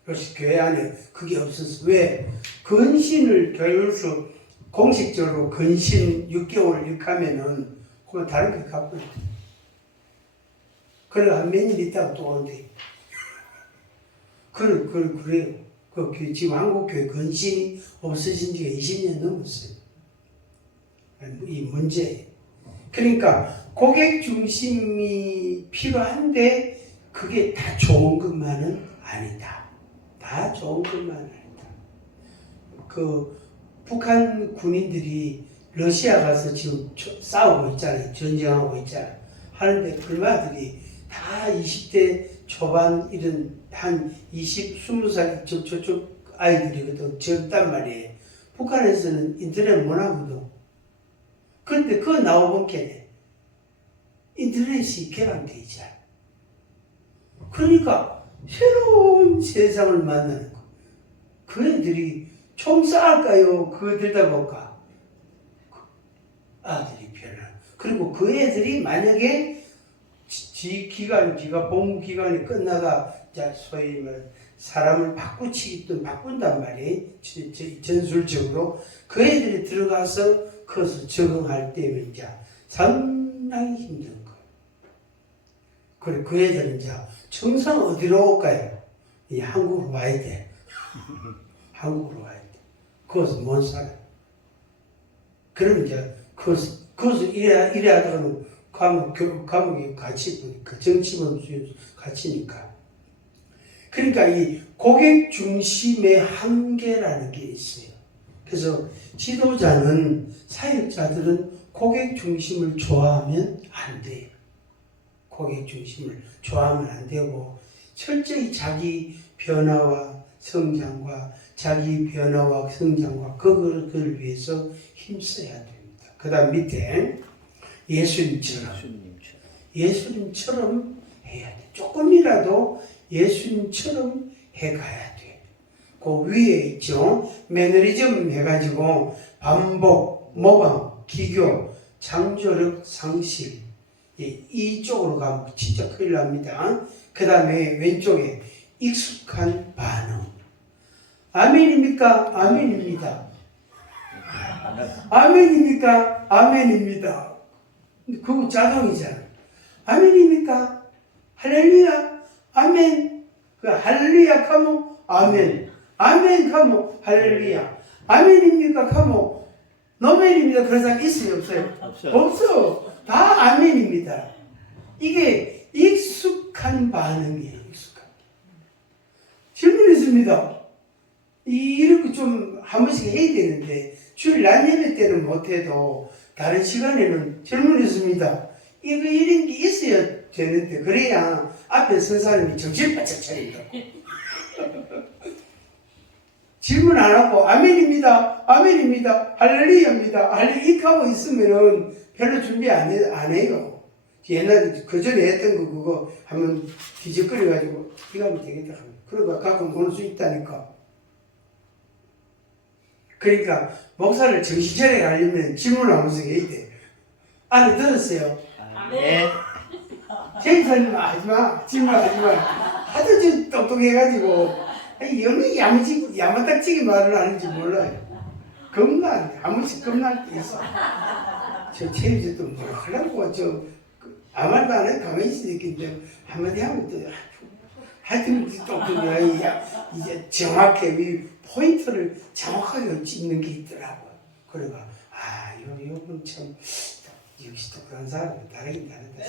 그래서 교회 안에 그게 없었어요. 왜? 근신을 교회에서 공식적으로 근신 6개월 이렇게 하면은 그건 다른 게 갚아야 돼. 그래 한 몇 년 있다가 또 온대. 그래요. 지금 한국교회 근신이 없어진 지가 20년 넘었어요. 이 문제예요. 그러니까 고객 중심이 필요한데 그게 다 좋은 것만은 아니다. 다 좋은 것만은 아니다. 그 북한 군인들이 러시아 가서 지금 싸우고 있잖아요. 전쟁하고 있잖아요. 하는데 불마들이 다 20대 초반 이런 한 20살 저쪽 아이들이거든. 젊단 말이에요. 북한에서는 인터넷 못 하거든. 그런데 그거 나오본게 인터넷이 개방돼 있잖아. 그러니까 새로운 세상을 만나는 거. 그 애들이 총 쏴할까요? 그거 들다 볼까? 아들이 변화. 그리고 그 애들이 만약에 지가 복무 기간이 끝나가 소위 말 사람을 바꾼단 말이에요. 전술적으로 그 애들이 들어가서 거기서 적응할 때면 이제 상당히 힘든 거예요. 그래 그 애들은 이제 청상 어디로 올까요? 이 한국으로 와야 돼. 한국으로 와야 돼. 거기서 못 살아. 그러면 이제 거기서 일하다가는 감옥에 갇히니까, 정치범 수용소 갇히니까. 그러니까 이 고객 중심의 한계라는 게 있어요. 그래서 지도자는, 사역자들은 고객 중심을 좋아하면 안 돼요. 고객 중심을 좋아하면 안 되고, 철저히 자기 변화와 성장과 그걸 위해서 힘써야 됩니다. 그 다음 밑에 예수님처럼 해야 돼. 조금이라도 예수님처럼 해가야 돼. 그 위에 있죠. 매너리즘 해가지고 반복, 모방, 기교, 창조력, 상실 이쪽으로 가면 진짜 큰일 납니다. 그 다음에 왼쪽에 익숙한 반응. 아멘입니까? 아멘입니다. 아멘입니까? 아멘입니다. 그거 자동이잖아. 아멘입니까? 할렐루야? 아멘. 그 할렐루야 카모? 아멘. 아멘 카모? 할렐루야. 아멘입니까? 카모? 노멘입니다. 그런 사람 있어요? 없어요? 없어요. 없어. 다 아멘입니다. 이게 익숙한 반응이에요. 익숙한. 질문 있습니다. 이렇게 좀 한 번씩 해야 되는데 주일 낮 예배 때는 못해도 다른 시간에는 질문 있습니다. 이런 게 있어야 되는데 그래야 앞에 선 사람이 정신 바짝 차린다고. 질문 안 하고 아멘입니다. 아멘입니다. 할렐루야입니다. 할렐루야 하고 있으면은 별로 준비 안 해요. 옛날에 그 전에 했던 거 그거 한번 뒤적거려가지고 이거 하면 되겠다 하면 그러고 갖고 놀 수 있다니까. 그러니까 목사를 정신차리게 하려면 질문을 하면서 해야 돼. 안에 들었어요? 네. 제이사님 하지마. 질문하지마. 하도 좀 똑똑해가지고 영이 야무딱지게 말을 하는지 몰라요. 겁나 아무씩 겁날 게 있어. 저 체육도 뭐 하려고 아무 말도 안 해 가만히 있으니까 한마디 하면 또 하여튼 똑똑해. 이제 정확하게 이 포인트를 정확하게 찍는 게 있더라고요. 그래가 요건 참 역시 똑똑한 사람은 다르긴 다르다.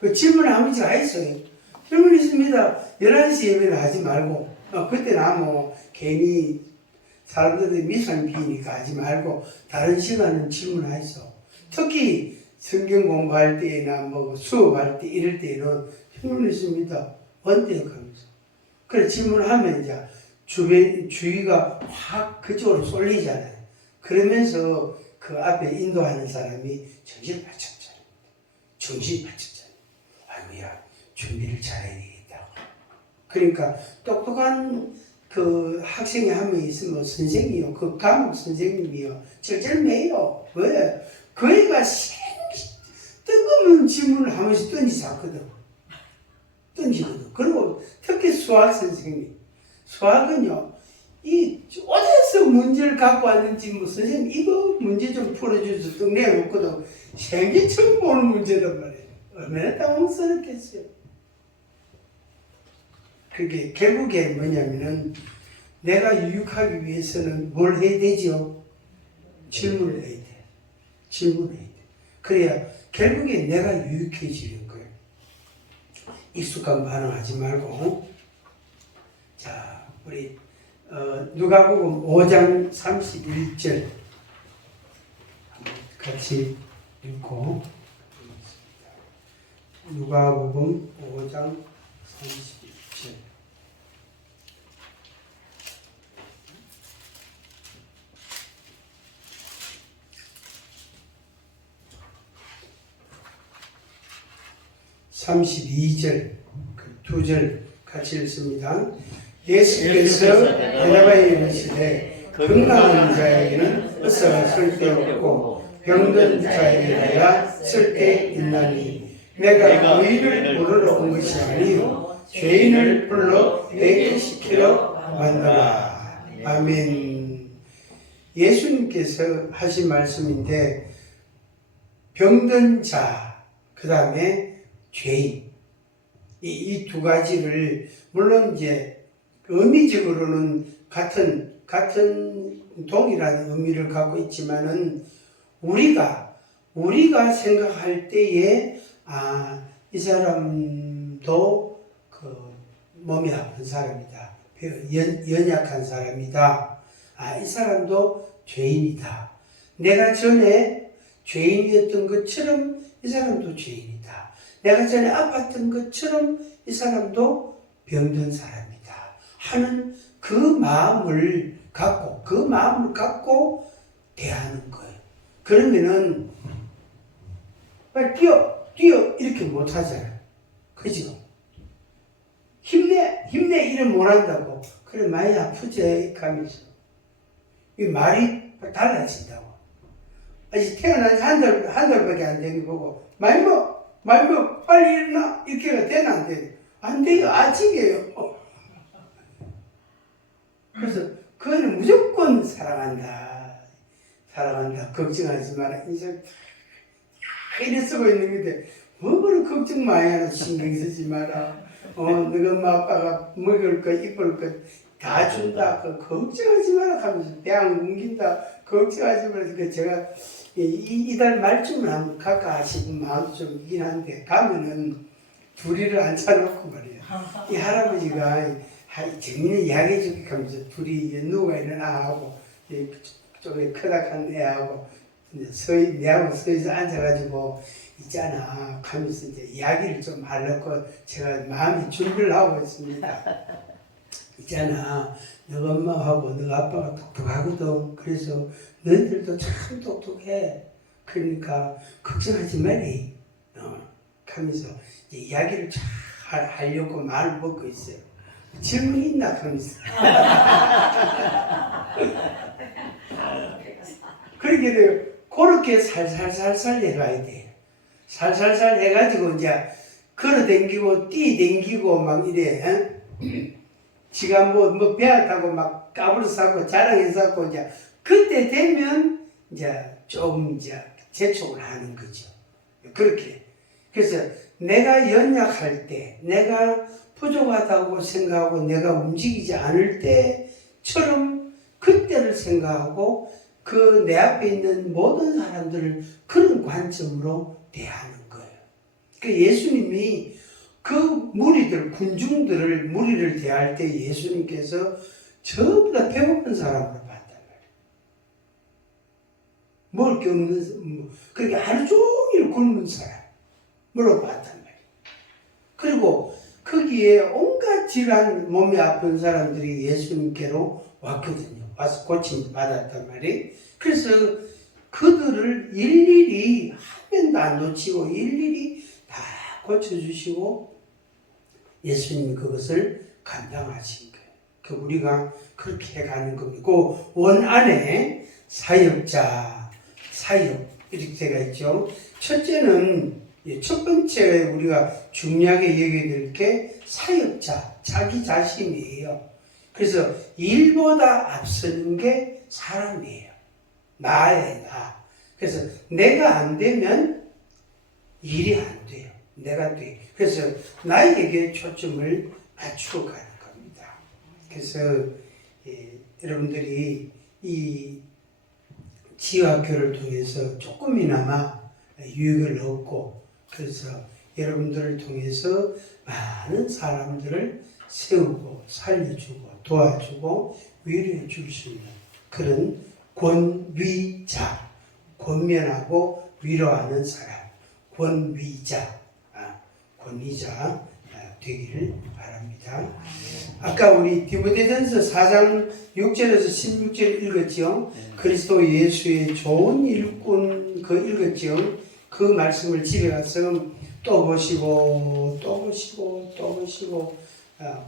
그 질문 한 번씩 하겠어요. 질문 있습니다. 11시 예배를 하지 말고 그때는 뭐 괜히 사람들이 미상 비니까 하지 말고 다른 시간은 질문하이소. 특히 성경 공부할 때나 뭐 수업할 때 이럴 때는 질문 있습니다. 언제까면서. 그래 질문하면 이제 주의가 확 그쪽으로 쏠리잖아요. 그러면서 그 앞에 인도하는 사람이 정신 바짝 차립니다. 정신 바짝 차립니다. 아이고야 준비를 잘해야 되겠다. 그러니까 똑똑한 그 학생이 한 명 있으면 선생님이요. 그 과목 선생님이요. 절절매요. 왜? 그 애가 뜬금없는 질문을 한 번씩 던지거든. 그리고 특히 수학 선생님. 수학은요. 어디서 문제를 갖고 왔는지 뭐 선생님 이거 문제 좀 풀어줘서 또 내놓거든. 생기 처음 보는 문제란 말이에요. 얼마나 당황스럽겠어요. 그게 결국에 뭐냐면은 내가 유익하기 위해서는 뭘 해야 되죠? 질문을 해야 돼. 질문을 해야 돼. 그래야 결국에 내가 유익해지는 거예요. 익숙한 반응하지 말고. 자, 우리 누가복음 5장 31절 같이 읽고 누가복음 5장 31절 (32절) 두 절 같이 읽습니다. 예수께서 대답하여 이르시되 건강한 자에게는 의사가 쓸데없고 병든 자에게야 쓸데있나니 내가 의인을 부르러 온 것이 아니요 죄인을 불러 회개시키러 왔노라. 아멘. 예수님께서 하신 말씀인데 병든 자, 그 다음에 죄인, 이 두 가지를 물론 이제 의미적으로는 같은 동일한 의미를 갖고 있지만은 우리가 생각할 때에 이 사람도 그 몸이 아픈 사람이다, 연약한 사람이다, 이 사람도 죄인이다. 내가 전에 죄인이었던 것처럼 이 사람도 죄인이다. 내가 전에 아팠던 것처럼 이 사람도 병든 사람이다 하는 그 마음을 갖고 대하는 거예요. 그러면은 빨리 뛰어 이렇게 못 하잖아요. 그죠? 힘내 이런 못 한다고. 그래 많이 아프지 하면서 이 말이 달라진다고. 아직 태어난 지 한 달밖에 안 되는 거고, 말고, 빨리 일어나. 이렇게가 되나 안 되나? 안 돼요. 아직이에요. 그래서 그거는 무조건 사랑한다. 걱정하지 마라. 인생 다 이래 쓰고 있는 건데, 뭐를 걱정 많이 하나 신경 쓰지 마라. 너가 엄마 아빠가 먹을 거, 입을 거 다 준다. 그 걱정하지 마라 하면서 대학 옮긴다. 걱정하지 마라. 그 제가 이달 말쯤은 한번 갈까 싶은 마음도 좀 있긴 한데, 가면은 둘이를 앉혀놓고 말이야. 이 할아버지가 정민이 이야기해 줄게 하면서 둘이 누가 일어나 하고, 쪽에 크다한 애하고, 내하고 서서 앉아가지고, 있잖아. 하면서 이제 이야기를 좀 하려고 제가 마음이 준비를 하고 있습니다. 있잖아. 너가 엄마하고 너가 아빠가 똑똑하거든. 그래서 너희들도 참 똑똑해. 그러니까 걱정하지 말이. 하면서 이제 이야기를 잘 하려고 말을 먹고 있어요. 질문 있나? 하면서. 그렇게 돼요. 그렇게 살살살살 해가야 돼. 살살살 해가지고 이제 걸어 댕기고 뛰 댕기고 막 이래. 지가 뭐 배아 타고 막 까불어 싸고 자랑해 싸고 이제 그때 되면 이제 좀 이제 재촉을 하는 거죠. 그렇게. 그래서 내가 연약할 때, 내가 부족하다고 생각하고 내가 움직이지 않을 때처럼 그때를 생각하고 그 내 앞에 있는 모든 사람들을 그런 관점으로 대하는 거예요. 그 예수님이 그 무리들, 군중들을 무리를 대할 때 예수님께서 전부 다 배고픈 사람으로 봤단 말이에요. 먹을 게 없는, 그렇게 하루 종일 굶는 사람으로 봤단 말이에요. 그리고 거기에 온갖 질환, 몸이 아픈 사람들이 예수님께로 왔거든요. 와서 고침 받았단 말이에요. 그래서 그들을 일일이 한 명도 안 놓치고 일일이 다 고쳐주시고 예수님이 그것을 감당하신 거예요. 그 우리가 그렇게 해가는 겁니다. 그 원 안에 사역자, 사역 이렇게 되어 있죠. 첫째는 첫 번째 우리가 중요하게 여겨야 될 게 사역자, 자기 자신이에요. 그래서 일보다 앞서는 게 사람이에요. 나예요, 나. 그래서 내가 안 되면 일이 안 돼요. 내가 돼. 그래서 나에게 초점을 맞추고 가는 겁니다. 그래서 여러분들이 이 지유학교를 통해서 조금이나마 유익을 얻고 그래서 여러분들을 통해서 많은 사람들을 세우고 살려주고 도와주고 위로해 줄 수 있는 그런 권위자, 권면하고 위로하는 사람, 권위자 되기를 바랍니다. 아까 우리 디모데전서 4장 6절에서 16절 읽었죠. 그리스도 예수의 좋은 일꾼 그 읽었죠. 그 말씀을 집에 가서 또 보시고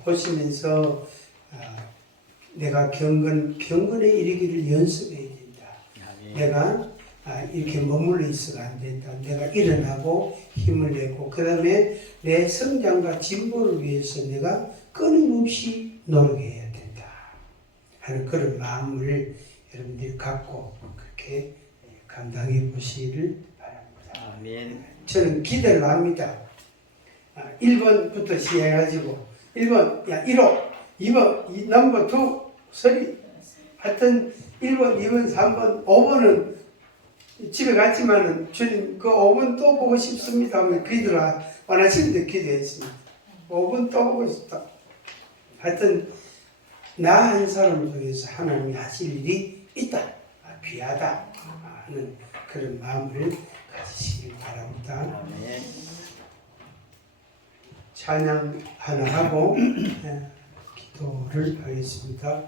보시면서 내가 경건에 이르기를 연습해야 된다. 내가 이렇게 머물러 있어가 안 된다. 내가 일어나고 힘을 내고 그 다음에 내 성장과 진보를 위해서 내가 끊임없이 노력해야 된다 하는 그런 마음을 여러분들이 갖고 그렇게 감당해 보시기를 바랍니다. 아멘. 저는 기대를 합니다. 1번부터 시작해가지고 1번, 1호, 2번, 넘버 2, 3 하여튼 1번, 2번, 3번, 5번은 집에 갔지만은 주님 그 5번 또 보고 싶습니다 하면 기도를 원하시는데 기도했습니다. 5번 또 보고 싶다. 하여튼 나 한 사람을 통해서 하나님이 하실 일이 있다. 귀하다 하는 그런 마음을 가지시길 바랍니다. 찬양 하나 하고 기도를 하겠습니다.